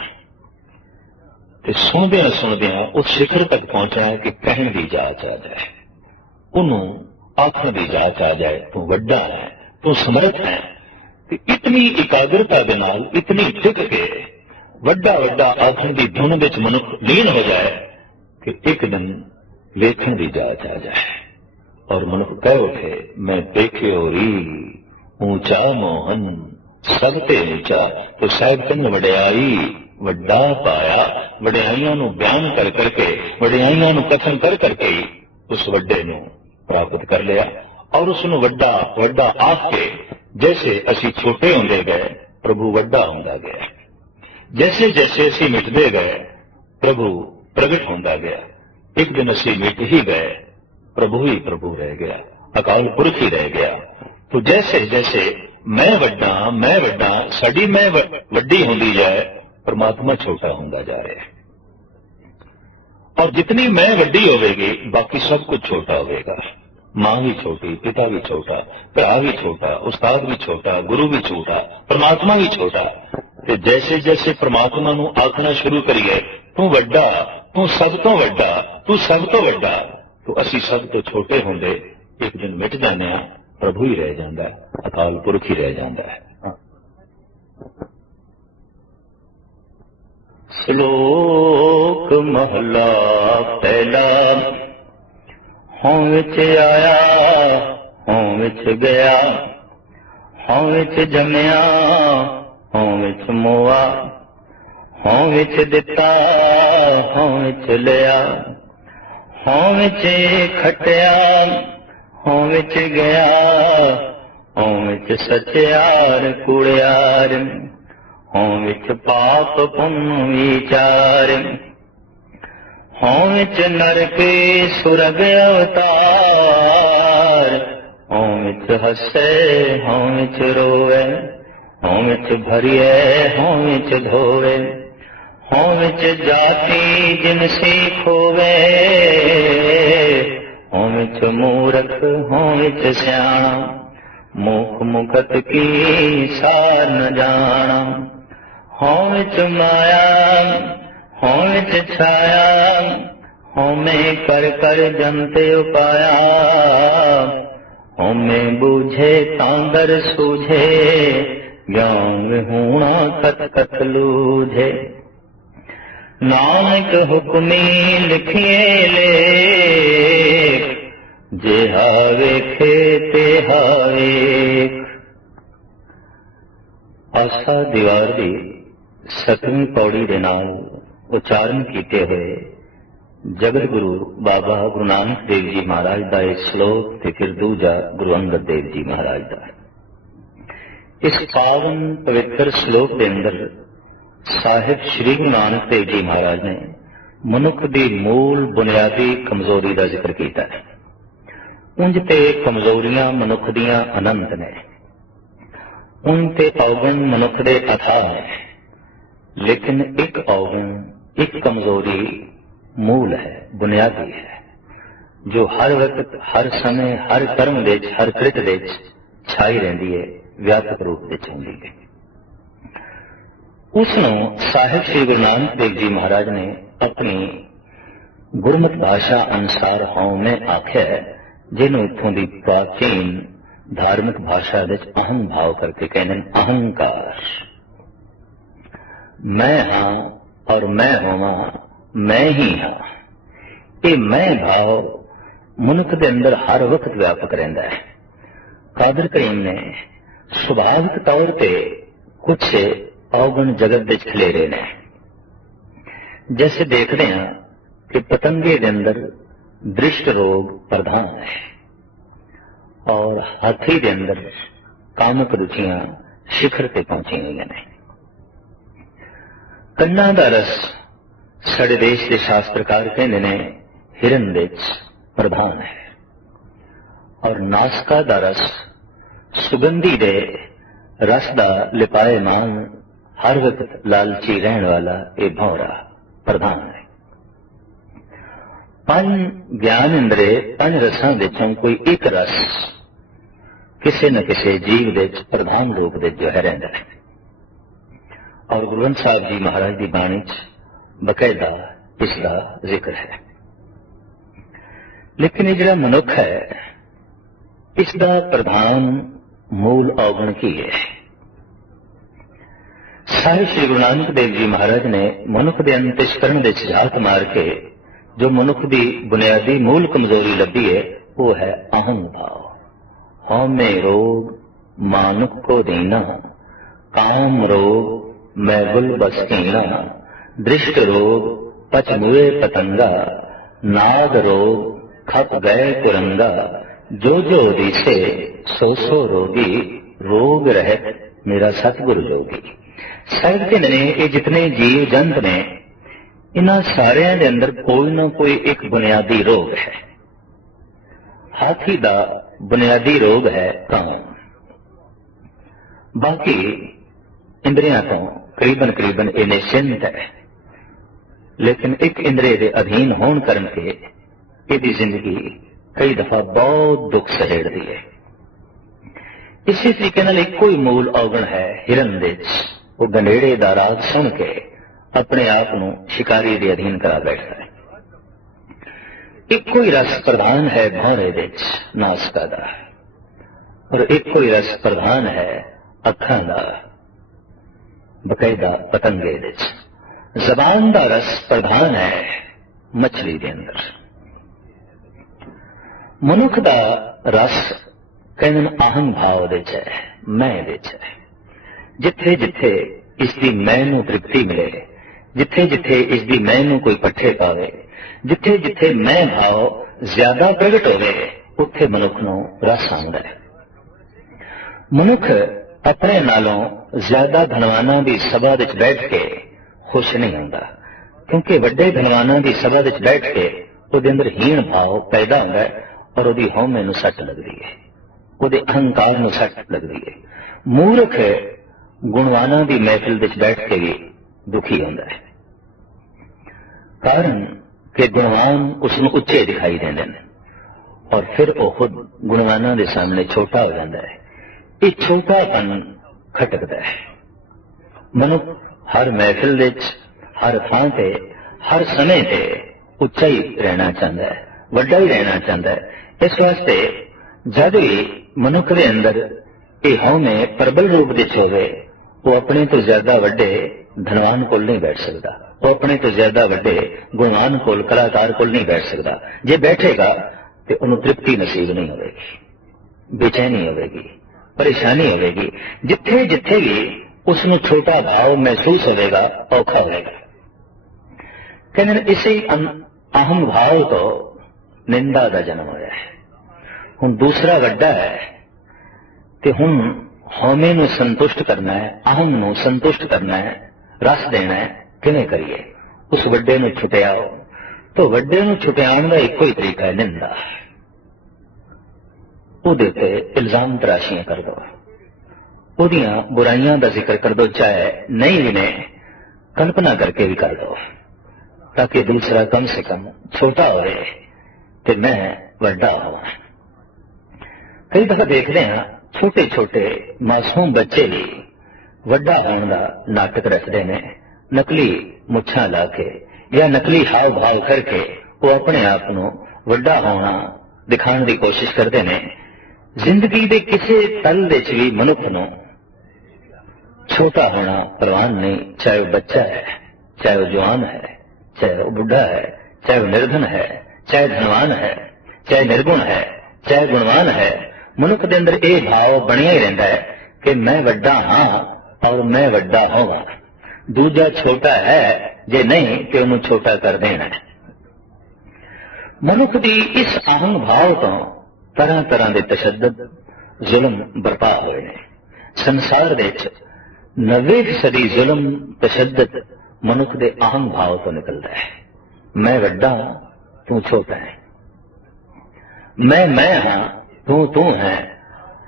सुनदियां सुनदियां उस शिखर तक पहुंचा है कि कहने की जाच आ जाए, उन्होंने आखने की जाच आ जाए, तू वड्डा है, तू समर्थ है। इतनी एकाग्रता के नाल, इतनी टिक के वड्डा वड्डा आखण की धुन विच मनुख लीन हो जाए कि एक दिन वेखण की जाच आ जाए और मनुख कह उठे, मैं देखे होरी ऊंचा मोहन सबते ऊंचा। तो साहिब चंद वड्याई वड्डा पाया, वड्याइयां नूं बयान कर करके, वड्याइयां नूं कथन कर करके उस वड्डे नूं प्राप्त कर लिया और उसनूं वड्डा वड्डा आख के जैसे असी छोटे होंदे गए प्रभु वड्डा होंदा गया, जैसे जैसे असी मिटते गए प्रभु प्रगट होंदा गया। एक दिन असी मिट ही गए, प्रभु ही प्रभु रह गया, अकाल पुरख ही रह गया। तो जैसे जैसे मैं वड्डा साडी मैं वड्डी होंदी जाए, परमात्मा छोटा होंदा जा रहा है और जितनी मैं वड्डी होवेगी बाकी सब कुछ छोटा होगा। मां भी छोटी, पिता भी छोटा, भरा भी छोटा, उस्ताद भी छोटा, गुरु भी छोटा, परमात्मा भी छोटा। ते जैसे जैसे परमात्मा नूं आखना शुरू करिए, तू वड्डा, तू सब तो वड्डा, तू सब तो वड्डा, तो असी सब तो छोटे होंदे एक दिन मिट जाने, प्रभु ही रह जाता, अकाल पुरख ही रह जाता है। श्लोक महला पहला। हों विच आया, हों विच गया, हों विच जमया, हों विच मोआ, हों विच दिता, हों विच लिया, हों विच खटिया, हों विच गया, हों विच सचियार कूड़ियार, हों विच पाप पुण्य विचार, हों विच नरक सुरग अवतार, हों विच हसे, हों विच रोवे, हों विच भरिए, हों विच धोवे, हों विच जाति जिनसी खोवे, हों विच मूरख, हों विच सियाणा, मुख मुखत की सार न जाना, हों विच माया, हों विच छाया, हों में कर कर जनते उपाया, हों में बूझे तांदर सूझे, ज्ञान विहूणा कत कत लूझे। नानक हुक्मी लिखिए लेख, जेहा वेखे तेहा वेख। आसा दीवार दी 7ਵੀਂ पौड़ी दे नाल उच्चारण किए हुए जगत गुरु बाबा गुरु नानक देव जी महाराज का एक श्लोक ते फिर दूजा गुरु अंगद देव जी महाराज का। इस पावन पवित्र श्लोक के अंदर साहिब श्री गुरु नानक देव जी महाराज ने मनुख की मूल बुनियादी कमजोरी का जिक्र किया है। उंज ते कमजोरियां मनुख दियां अनंत ने, उन ते अवगुण मनुख दे अथाह ने, लेकिन एक अवगुण, एक कमजोरी मूल है, बुनियादी है, जो हर वक्त, हर समय, हर कर्म दे, हर कृत दे छाई रहिंदी है, व्यापक रूप विच हुंदी है। उसनूं साहिब श्री गुरु नानक देव जी महाराज ने अपनी गुरमत भाषा अनुसार हों में आख्या है, जिन्हों इत्थों दी प्राचीन धार्मिक भाषा विच अहम भाव करके कहते हैं अहंकार। मैं हाँ और मैं होवां, मैं ही हाँ, ये मैं भाव मनुख के अंदर हर वक्त व्यापक रहता है। कादर करीम ने सुभाविक तौर पर कुछ अवगुण जगत दे खलेरे ने। जैसे देखते हैं कि पतंगे के अंदर दृष्ट रोग प्रधान है और हाथी के अंदर कामक रुचियां शिखर ते पहुंची हुई ने। कन्ना का रस साडे देश के शास्त्रकार कहते ने हिरन विच प्रधान है और नासका का रस सुगंधी दे रस का लिपाएमान हर वक्त लालची रहने वाला ये भौरा प्रधान है। पंज ज्ञान इंद्रे पंज रसां विचों कोई एक रस किसी न किसी जीव दे प्रधान रूप दे जो है रहिंदा है। और गुरु ग्रंथ साहिब जी महाराज की बाणी च बकायदा इसका जिक्र है। लेकिन ये जिहड़ा मनुख है इसका प्रधान मूल अवगुण की है। साहिब श्री गुरु नानक देव जी महाराज ने मनुख के अंतस्करण के झात मार के जो मनुख की बुनियादी मूल कमजोरी लभी है वो है अहम भाव। हौमे रोग मानुख को देना, काम रोग मैं गुल बसकीना, दृष्ट रोग पच मुए पतंगा, नाग रोग खप गए कुरंगा, जो जो दिसे सो सो रोगी, रोग रहत मेरा सतगुरु जोगी। साहिब कहते ने ये जितने जीव जंत ने इन्हां सारियां दे अंदर कोई ना कोई एक बुनियादी रोग है। हाथी का बुनियादी रोग है काम। बाकी इंद्रियां तो करीबन ये निश्चिंत है, लेकिन एक इंद्रिय के अधीन होने करके इसकी जिंदगी कई दफा बहुत दुख सहेड़ती है। इसी तरीके नाल एक कोई मूल अवगुण है हिरन दे वो गंडेड़े दा राग सुन के अपने आप को शिकारी के अधीन करा बैठता है। एक कोई रस प्रधान है भौरे विच नासका दा और एक कोई रस प्रधान है अखां दा बकायदा पतंगे विच। जबान का रस प्रधान है मछली के अंदर। मनुख का रस कहने अहम भाव विच है, मैं विच है। जिथे जिथे इसकी मैं नूं तृप्ति मिले, जिथे जिथे इसकी मैं नूं कोई पट्ठे पावे, जिथे जिथे मैं भाव ज्यादा प्रगट होवे उत्थे मनुख नूं रस आउंदा है। मनुख अपने नालों ज्यादा धनवाना की सभा विच बैठ के खुश नहीं होंदा, क्योंकि वड्डे धनवाना की सभा विच बैठ के उहदे अंदर हीण भाव पैदा होंदा है और उहदी हौमे नूं सट लगदी है, उहदे अहंकार नूं सट लगदी है। मूर्ख गुणवाना की महफिल विच बैठ के भी दुखी होंदा है, कारण कि गुणवान उसनूं उच्चे दिखाई देंदे हैं और फिर वो खुद गुणवाना के सामने छोटा हो जाता है। ये छोटापन खटकता है। मनुख हर महफिल विच, हर थां ते, हर समय ते उच्चा ही रहना चाहता है, वड्डा ही रहना चाहता है। इस वास्ते जब भी मनुख के अंदर ये हौमे प्रबल रूप विच होवे वो अपने तो ज्यादा वड्डे धनवान कोल नहीं बैठ सकता, वो अपने तो ज्यादा वड्डे गुणवान कोल कलाकार कोल नहीं बैठ सकता। जे बैठेगा तो उन्हें तृप्ति नसीब नहीं होगी, बेचैनी होगी, परेशानी होगी। जिथे जिथे भी उसनों छोटा भाव महसूस होगा औखा होगा। कहने इसी अहम भाव तो निंदा का जन्म होया है। हुण दूसरा वड्डा है ते हुण हौमे नूं संतुष्ट करना है, अहम नूं संतुष्ट करना है, रस देना है। किवें करिए? उस वड्डे नूं छुटियाओ। तो वड्डे नूं छुटियाउण दा इक्को ही तरीका है निंदा। उहदे ते इल्जाम तराशियां कर दो, उहदियां बुराइयां का जिक्र कर दो, चाहे नहीं भी ने कल्पना करके भी कर दो, ताकि दूसरा कम से कम छोटा होए ते मैं वड्डा होवां। कई दफा देखते हैं छोटे छोटे मासूम बच्चे भी वड्डा होने का नाटक रखते हैं, नकली मुछां ला के या नकली हाव भाव करके वो अपने आप को वड्डा होना दिखाने की कोशिश करते हैं। जिंदगी के किसी तल विच भी मनुख नूं छोटा होना परवान नहीं, चाहे वह बच्चा है, चाहे वह जवान है, चाहे वह बुढ़ा है, चाहे वह निर्धन है, ਚਾਹੇ ਧਨਵਾਨ ਹੈ, ਚਾਹੇ ਨਿਰਗੁਣ ਹੈ, ਚਾਹੇ ਗੁਣਵਾਨ ਹੈ, ਮਨੁੱਖ ਦੇ ਅੰਦਰ ਇਹ ਭਾਵ ਬਣਿਆ ਹੀ ਰਹਿੰਦਾ ਹੈ ਕਿ ਮੈਂ ਵੱਡਾ ਹਾਂ ਔਰ ਮੈਂ ਵੱਡਾ ਹੋਵਾਂ। ਦੂਜਾ ਛੋਟਾ ਹੈ, ਜੇ ਨਹੀਂ ਤੇ ਉਹਨੂੰ ਛੋਟਾ ਕਰ ਦੇਣਾ ਹੈ। ਮਨੁੱਖ ਦੀ ਇਸ ਅਹੰ ਭਾਵ ਤੋਂ ਤਰ੍ਹਾਂ ਤਰ੍ਹਾਂ ਦੇ ਤਸ਼ੱਦਦ, ਜ਼ੁਲਮ ਬਰਪਾ ਹੋਏ ਨੇ। ਸੰਸਾਰ ਦੇ ਵਿੱਚ 90% ਜ਼ੁਲਮ, ਤਸ਼ੱਦਦ ਮਨੁੱਖ ਦੇ ਅਹੰ ਭਾਵ ਤੋਂ ਨਿਕਲਦਾ ਹੈ। ਮੈਂ ਵੱਡਾ, ਤੂੰ ਛੋਟਾ ਹੈ। मैं हाँ, तू है,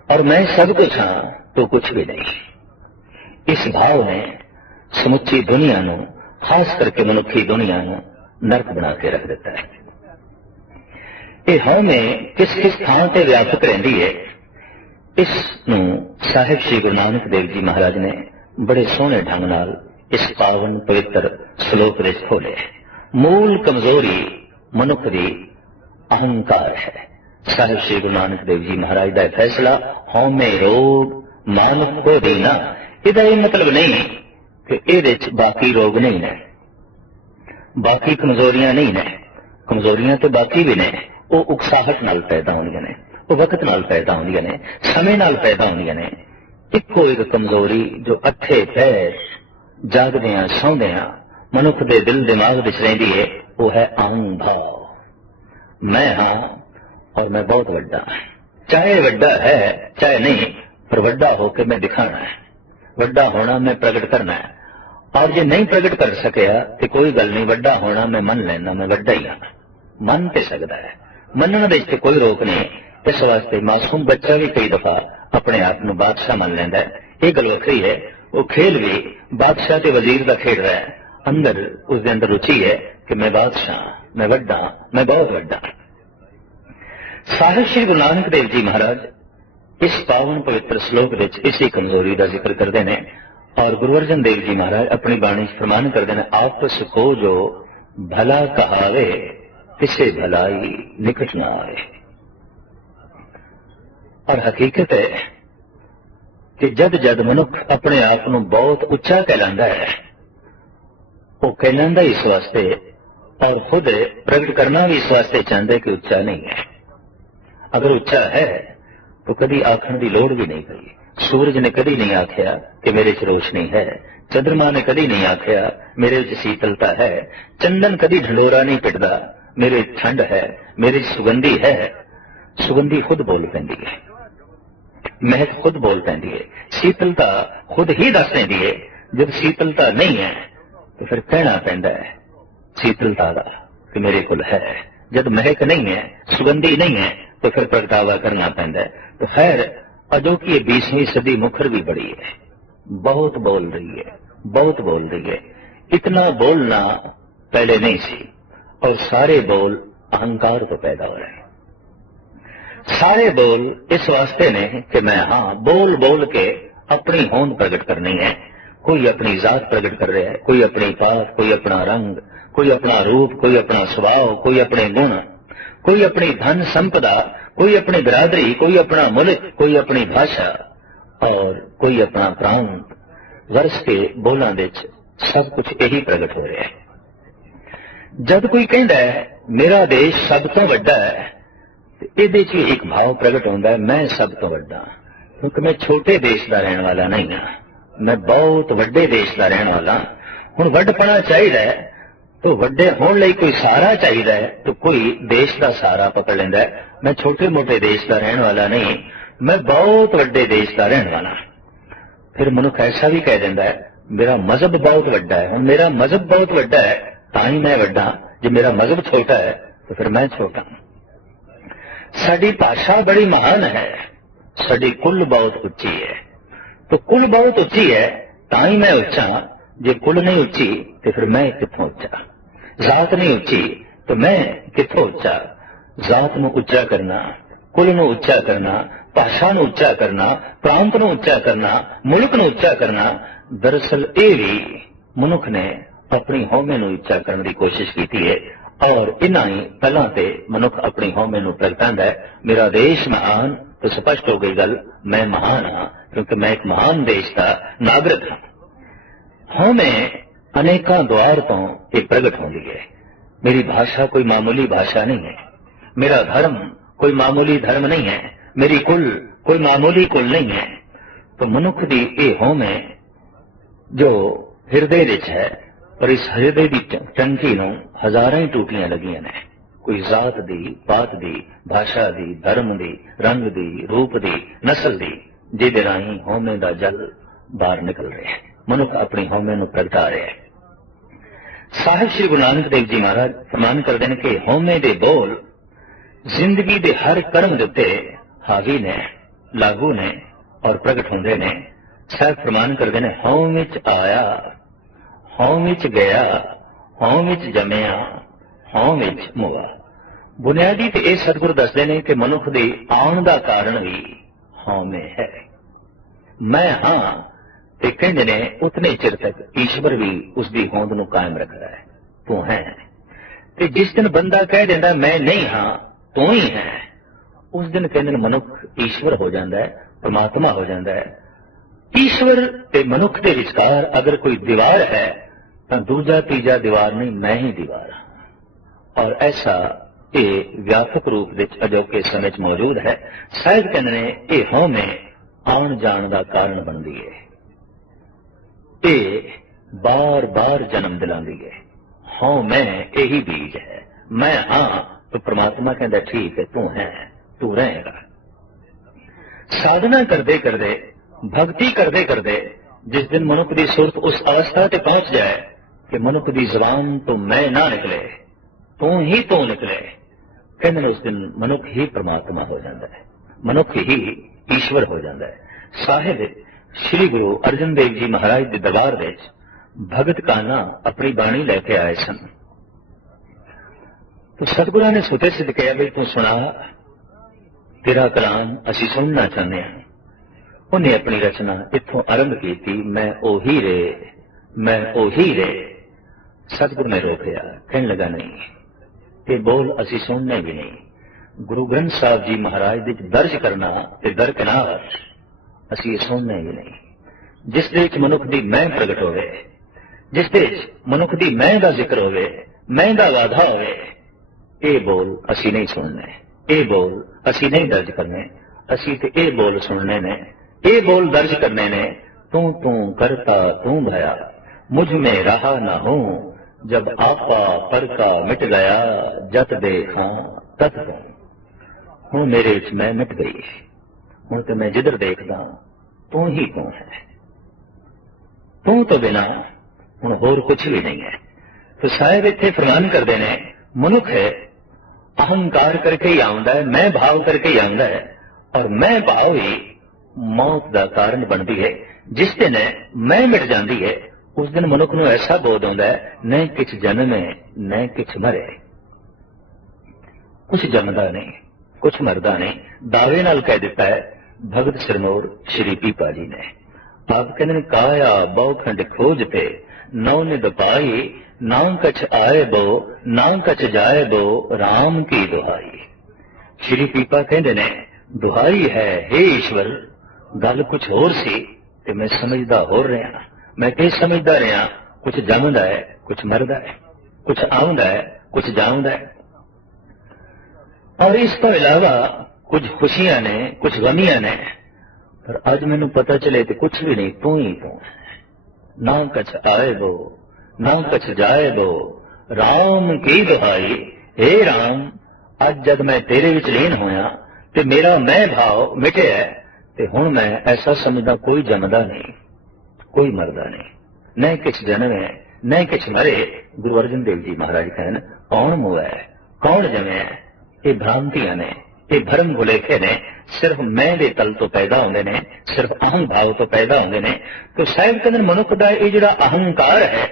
और मैं सब कुछ हाँ, तो कुछ भी नहीं। इस भाव ने समुची दुनिया नू, खास करके मनुखी दुनिया नू नरक बना के रख देता है। ये हमें किस किस थां ते व्यापक रहिंदी है, इस नू साहिब श्री गुरु नानक देव जी महाराज ने बड़े सोहने ढंग नाल इस पावन पवित्र श्लोक विच खोले। मूल कमजोरी मनुख दी अहंकार है। साहिब श्री गुरु नानक देव जी महाराज का फैसला हौमे रोग मानुख को देना, इसका यह मतलब नहीं कि ये बाकी रोग नहीं ने, बाकी कमजोरियां नहीं ने। कमजोरियां तो बाकी भी ने, वो उकसाहट नाल पैदा होंदियां ने, वो वक्त नाल पैदा होंदियां ने, समय नाल पैदा होंदियां ने। इको एक कमजोरी जो अठे पैर जागदियां सौंदियां मनुख दे दिल दिमाग विच रहिंदी है, वो है अहं भाव। मैं हाँ और मैं बहुत वड्डा, चाहे वड्डा है चाहे नहीं, पर वड्डा होकर मैं दिखाना है। वड्डा होना मैं प्रकट करना है, और जे नहीं प्रकट कर सकिया तो कोई गल नहीं, वड्डा होना मैं मन लेना, मैं वड्डा ही हाँ। मन ते सकता है, मनने दे कोई रोक नहीं। इस वास्ते मासूम बच्चा भी कई दफा अपने आप को बादशाह मन लेंदा है। ये गल वखरी है, वो खेल भी बादशाह ते वजीर का खेल रहा है, अंदर उसके अंदर रुचि है कि मैं बादशाह, मैं वड्डा, मैं बहुत वड्डा। साहिब श्री गुरु नानक देव जी महाराज इस पावन पवित्र श्लोक विच इसी कमजोरी का जिक्र करते हैं, और गुरु अर्जन देव जी महाराज अपनी बाणी फरमान करते हैं, आपस को जो भला कहावे किसे भलाई निकट ना आए। और हकीकत है कि जद जद मनुख अपने आप को बहुत उच्चा कहलांदा है, वो कहलांदा इस वास्ते और खुद प्रकट करना भी इस वास्ते चाहते कि उच्चा नहीं है। अगर उच्चा है तो कभी आखण की लोड़ भी नहीं पई। सूरज ने कभी नहीं आख्या कि मेरे च रोशनी है, चंद्रमा ने कभी नहीं आख्या मेरे च शीतलता है, चंदन कभी ढंडोरा नहीं पिटदा मेरे ठंड है, मेरी सुगंधी है। सुगंधी खुद बोल पैंदी है, महक खुद बोल पैंदी है, शीतलता खुद ही दस पैंदी है। जब शीतलता नहीं है तो फिर कहना पैंदा है शीतलता का कि मेरे कुल है। जब महक नहीं है, सुगंधी नहीं है, तो फिर प्रगटावा करना पैंदा है। तो खैर अजो की 20वीं सदी मुखर भी बड़ी है, बहुत बोल रही है, बहुत बोल रही है। इतना बोलना पहले नहीं सी, और सारे बोल अहंकार तो पैदा हो रहे हैं। सारे बोल इस वास्ते ने कि मैं हाँ, बोल बोल के अपनी होंद प्रकट करनी है। कोई अपनी जात प्रकट कर रहा है, कोई अपनी पात, कोई अपना रंग, कोई अपना रूप, कोई अपना स्वभाव, कोई अपने गुण, कोई अपनी धन संपदा, कोई अपनी बिरादरी, कोई अपना मुल्क, कोई अपनी भाषा, और कोई अपना प्रांत। वर्ष के बोलों विच सब कुछ यही प्रकट हो रहा है। जब कोई कहता है मेरा देश सब तो वड्डा है, ये एक भाव प्रगट होता है, मैं सब तो वड्डा, क्योंकि मैं छोटे देश का रहने वाला नहीं हाँ, मैं बहुत वड्डे देश का रहने वाला। हुण वड्डपना चाहिए तो वड्डे होने लई कोई सहारा चाहिए, तो कोई देश का सहारा पकड़ लेंदा है। मैं छोटे मोटे देश का रहने वाला नहीं, मैं बहुत वड्डे देश का रहने वाला। फिर मनुख ऐसा भी कह देंदा है मेरा मजहब बहुत वड्डा है। हुण मेरा मजहब बहुत वड्डा है तां मैं वड्डा, जे मेरा मजहब छोटा है तो फिर मैं छोटा। साडी भाषा बड़ी महान है, साडी कुल बहुत उच्ची है, तो कुल बहुत उच्ची है तां मैं उच्चा। जे कुल नहीं उच्ची तो फिर मैं कित्थों उच्चा। जात नहीं उच्ची तो मैं कित्थों उच्चा। जात नूं उच्चा करना, कुल नूं उच्चा करना, भाषा नूं उच्चा करना, प्रांत नूं उच्चा करना, मुल्क नूं उच्चा करना, दरअसल ये भी मनुख ने अपनी होमे नूं उच्चा करने की कोशिश की है। और इन्ना ही पहला ते मनुख अपनी होमे नूं प्रगटांदा है मेरा देश महान, तो स्पष्ट हो गई गल मैं महान हाँ, क्योंकि मैं एक महान देश का नागरिक हाँ। होमे अनेकों द्वार तो ये प्रगट होती है। मेरी भाषा कोई मामूली भाषा नहीं है, मेरा धर्म कोई मामूली धर्म नहीं है, मेरी कुल कोई मामूली कुल नहीं है। तो मनुख दी ये होमे जो हिरदे विच है, पर इस हिरदे की टंकी नूं हजारां ही टूटियां लगियां ने, कोई जात दी, पात दी, भाषा दी, धर्म दी, रंग दी, रूप दी, नस्ल दी, जिहदे राहीं होमे दा जल बाहर निकल रहा है, मनुख अपनी होमे नूं प्रगटा रहा है। साहिब श्री गुरु नानक देव जी महाराज फरमान करते हैं कि होमे दे बोल जिंदगी दे हर कर्म दे उत्ते हावी ने, लागू ने और प्रगट होंदे ने। साहिब फरमान करते हैं, होम विच आया, होम विच गया, होम विच जमिया, होम विच मुआ। बुनियादी ते ये सतगुरु दसदे ने कि मनुख दे आउण दा कारण भी होमे है। मैं हां ते कहंदे ने उतने चिर तक ईश्वर भी उसकी होंद नूं कायम रखदा है, तू है। ते जिस दिन बंदा कह दिंदा मैं नहीं हां तू ही है, उस दिन कहंदे ने मनुख ईश्वर हो जाता है, परमात्मा हो जाता है। ईश्वर ते मनुख के विचकार अगर कोई दीवार है तो दूजा तीजा दीवार नहीं, मैं ही दीवार हां। और ऐसा ये व्यापक रूप विच अजोके समय च मौजूद है। साहिब कहंदे ने ये होमे आउण जाण दा कारण बनदी है, ये बार बार जन्म दिलांदी है। हाँ मैं यही बीज है, मैं हां तो परमात्मा कहता ठीक है तू है, तू रहेगा। साधना करते करते, भक्ति करते करते जिस दिन मनुख की सुरत उस अवस्था से पहुंच जाए कि मनुख की जबान तो मैं ना निकले, तू ही तो निकले, कहते उस दिन मनुख ही परमात्मा हो जाता है, मनुख ही ईश्वर हो जाता है। साहिब श्री गुरु अर्जन देव जी महाराज के दरबार में भगत काना अपनी बाणी लैके आए सन। तो सतगुरु ने सुते सिद्ध कहा भी तू सुना, तेरा कलाम असी सुनना चाहते हैं। उन्हें अपनी रचना इत्थों आरंभ की, मैं ओही रे, मैं ओही रे। सतगुरु ने रोकया, कहने लगा नहीं ये बोल असी सुनने भी नहीं। गुरु ग्रंथ साहब जी महाराज दे दर्ज करना ते दरकिनार असी ये सुनने भी नहीं। जिस दे च मनुख दी मैं प्रगट होवे, जिस दे च मनुख दी मैं दा जिक्र होवे, मैं दा वाधा होवे, ये बोल असी नहीं सुनने, ये बोल असी नहीं दर्ज करने। असी ते ये बोल सुनने ने, ये बोल दर्ज करने ने। तू तू करता तू भया, मुझ में रहा न हो, जब आपा पर का मिट गया, जत देखा तत तू। हूं मेरे च मैं मिट गई, हूं तो मैं जिधर देखदा तू ही तू है, तू तो बिना हूं होर कुछ भी नहीं है। तो साहिब इत्थे फरमान करते ने, मनुख है अहंकार करके ही आउंदा है, मैं भाव करके ही आउंदा है, और मैं भाव ही मौत का कारण बनती है। जिस दिन मैं मिट जाती है उस दिन मनुख नूं ऐसा बोध आउंदा है, न किछ जन्मे न किछ मरे। कुछ जमदा नहीं, कुछ मरदा नहीं, दावे नाल कह दिता है भगत सिरमौर श्री पीपा जी ने। आप कहते काया बहुखंड खोजते, नौ निद पाई, ना कछ आए बो ना कछ जाए बो, राम की दुहाई। श्री पीपा कहते ने दुहाई है हे ईश्वर, गल कुछ होर सी ते मैं समझदा होर रहा। मैं ये समझदा रहा कुछ जमदा है कुछ मरदा है, कुछ आउंदा है कुछ जाउंदा है। और इस तो इलावा कुछ खुशियां ने कुछ गमियां ने, पर अज मैनू पता चले तो कुछ भी नहीं, तू ही तू है। ना कछ आए दो ना कछ जाए दो, राम की दुहाई। हे राम, अज जब मैं तेरे विच लीन होया ते मेरा मैं भाव मिटिया ते हुण मैं ऐसा समझदा कोई जमदा नहीं कोई मरदा नहीं, न किछ जन्मे न किछ मरे। गुरु अर्जन देव जी महाराज कहन कौन मोए कौन जमे, ये भ्रांतियां ने, ये भरम भुलेखे ने, सिर्फ मैं दे तल तो पैदा होंदे ने, सिर्फ अहम भाव तो पैदा होंदे ने। तो साहिब कहंदे मनुख दा ये जिहड़ा अहंकार है,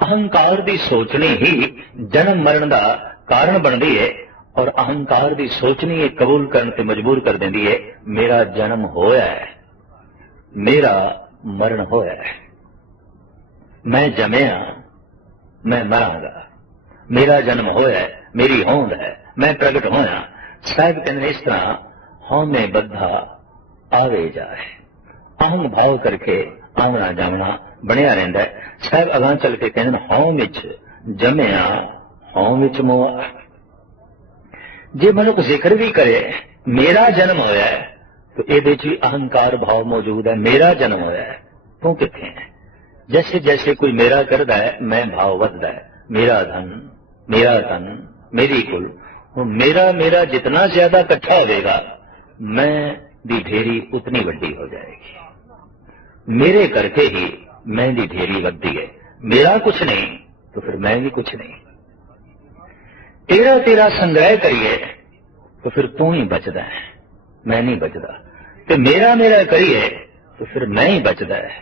अहंकार दी सोचनी ही जन्म मरण दा कारण बनदी है, और अहंकार दी सोचनी ये कबूल करन ते मजबूर कर देंदी है मेरा जन्म होया है, मेरा मरण होया है, मैं जमया मैं मरांगा, मेरा जन्म होया है, मेरी होंद है, मैं प्रगट होया। साहिब कहते इस तरह होमे बद्धा आवे जाए, अहम भाव करके आमना जामना बनया रहिंदा है। साहिब अगां चल के कहते होम विच जमया ਹਉ ਵਿੱਚ ਮੋਹ। ਜੇ ਮਨੁੱਖ ਜ਼ਿਕਰ ਵੀ ਕਰੇ ਮੇਰਾ ਜਨਮ ਹੋਇਆ ਹੈ तो ਇਹਦੇ ਚ ਵੀ ਅਹੰਕਾਰ ਭਾਵ ਮੌਜੂਦ ਹੈ। ਮੇਰਾ ਜਨਮ ਹੋਇਆ ਹੈ, ਤੂੰ ਕਿੱਥੇ ਹੈ? जैसे जैसे कोई मेरा करता है मैं भाव ਵਧਦਾ है। मेरा धन, मेरा तन, मेरी कुल। मेरा मेरा जितना ज्यादा इकट्ठा होगा मैं दी ढेरी उतनी वड्डी हो जाएगी। मेरे करके ही मैं दी ढेरी वधदी है। मेरा कुछ नहीं तो फिर मैं भी कुछ नहीं। तेरा तेरा संग्रह करिए तो फिर तू ही बचदा है, मैं नहीं बचदा। ते मेरा मेरा करिए तो फिर मैं ही बचदा है,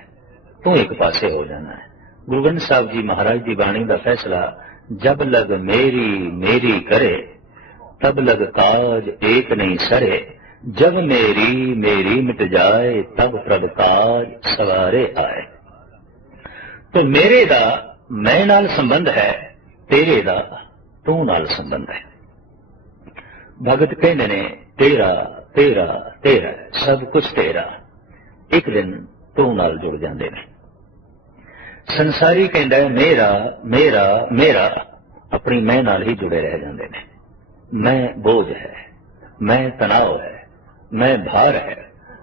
तू एक पासे हो जाना है। गुरु ग्रंथ साहब जी महाराज की बाणी का फैसला, जब लग मेरी मेरी करे तब लग काज एक नहीं सरे। जब मेरी मेरी मिट जाए तब प्रभ काज सवारे आए। तो मेरे दा मैं नाल संबंध है, तेरे दा तू नाल संबंध है। भगत कहते ने तेरा तेरा तेरा सब कुछ तेरा, एक दिन तू नाल जुड़ जाते हैं। संसारी कहता है मेरा मेरा मेरा, अपनी मैं नाल ही जुड़े रह जाते हैं। मैं बोझ है, मैं तनाव है, मैं भार है,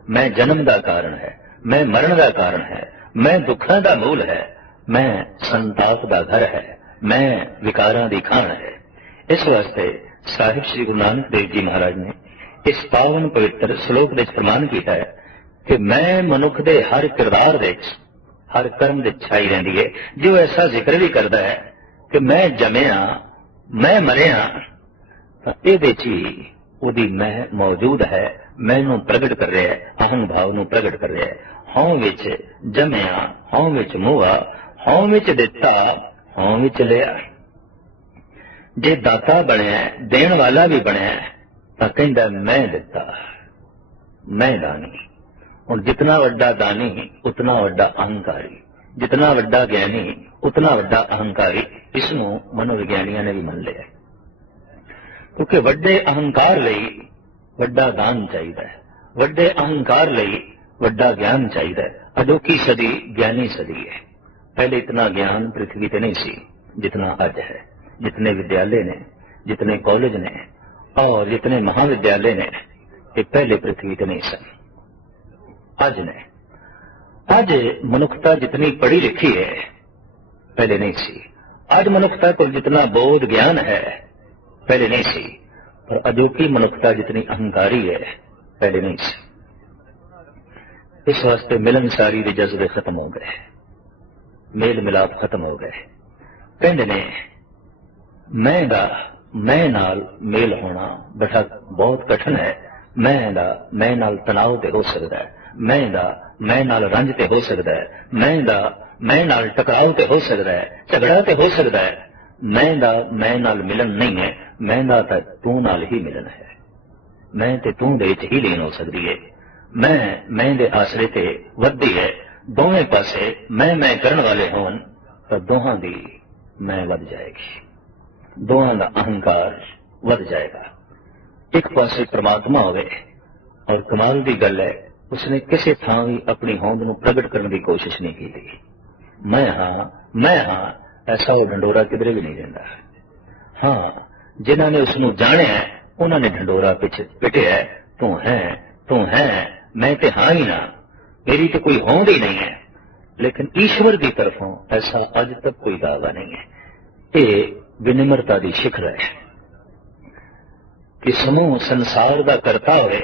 मैं जन्म का कारण है, मैं मरण का कारण है, मैं दुखों का मूल है, मैं संताप का घर है, मैं विकारां दी खान है। इस वास्ते साहिब श्री गुरु नानक देव जी महाराज ने इस पावन पवित्र श्लोक में प्रमाण किया है कि मैं मनुख दे हर किरदार दे हर कर्म दे छाई रहिंदी है। जो ऐसा जिक्र भी करता है कि मैं जमिया मैं मरिया, तो इहदे च ही उहदी मैं मौजूद है, मैनू प्रगट कर रहा है, अहं भाव नू प्रगट कर रहा है। हौं विच जमिया हौं विच मुआ, हौं विच दिता हौं विच लिया। जे दाता बनया देण वाला भी बनया तो कहंदा मैं दिता मैं दानी। और जितना वड्डा दानी उतना वड्डा अहंकारी, जितना वड्डा ज्ञानी उतना वड्डा अहंकारी। इसनों मनोविज्ञानियों ने भी मान लिया, क्योंकि वड्डे अहंकार लई वड्डा दान चाहिए, वड्डे अहंकार लई वड्डा ज्ञान चाहिए। अडोकी सदी ज्ञानी सदी है। पहले इतना ज्ञान पृथ्वी पर नहीं सी जितना अज है। जितने विद्यालय ने, जितने कॉलेज ने और जितने महाविद्यालय ने, ये पहले पृथ्वी पर नहीं सन। अज ने अज मनुखता जितनी पढ़ी लिखी है पहले नहीं सी। अज मनुखता को जितना बोध ज्ञान है पहले नहीं सी। और अजोकी मनुखता जितनी अहंकारी है पहले नहीं सी। इस वास्ते मिलनसारी के जज्बे खत्म हो गए, मेल मिलाप खत्म हो गए। कहते ने मैं दा मैं नाल मेल होना बड़ा बहुत कठिन है। मैं नाल तनाव ते हो सकता है, मैं नाल रंज ते हो सकता है, मैं नाल टकराव ते हो सकता है, झगड़ा ते हो सकता है। मैं नाल मिलन नहीं है, मैं दा तां तू नाल ही मिलन है। मैं ते तू दे विच ही लीन हो सकती है। मैं दे आसरे ते वधदी है। दोवें पासे मैं करन वाले होन तो दोहां दी मैं वध जाएगी, दोहां दा अहंकार वध जाएगा। एक पासे परमात्मा होवे और कमाल की गल है उसने किसी थां भी अपनी होंद नूं प्रगट करने की कोशिश नहीं की। मैं हाँ ऐसा वो ढंडोरा किधरे भी नहीं देता। हाँ जिन्हों ने उसनूं जाणिया है उन्होंने ढंडोरा पिटिया है, तू है मैं ते हाँ ही ना, मेरी तो कोई होंद ही नहीं है। लेकिन ईश्वर की तरफों ऐसा अज तक कोई दावा नहीं है। ये विनिम्रता की शिखर है कि समूह संसार का करता होवे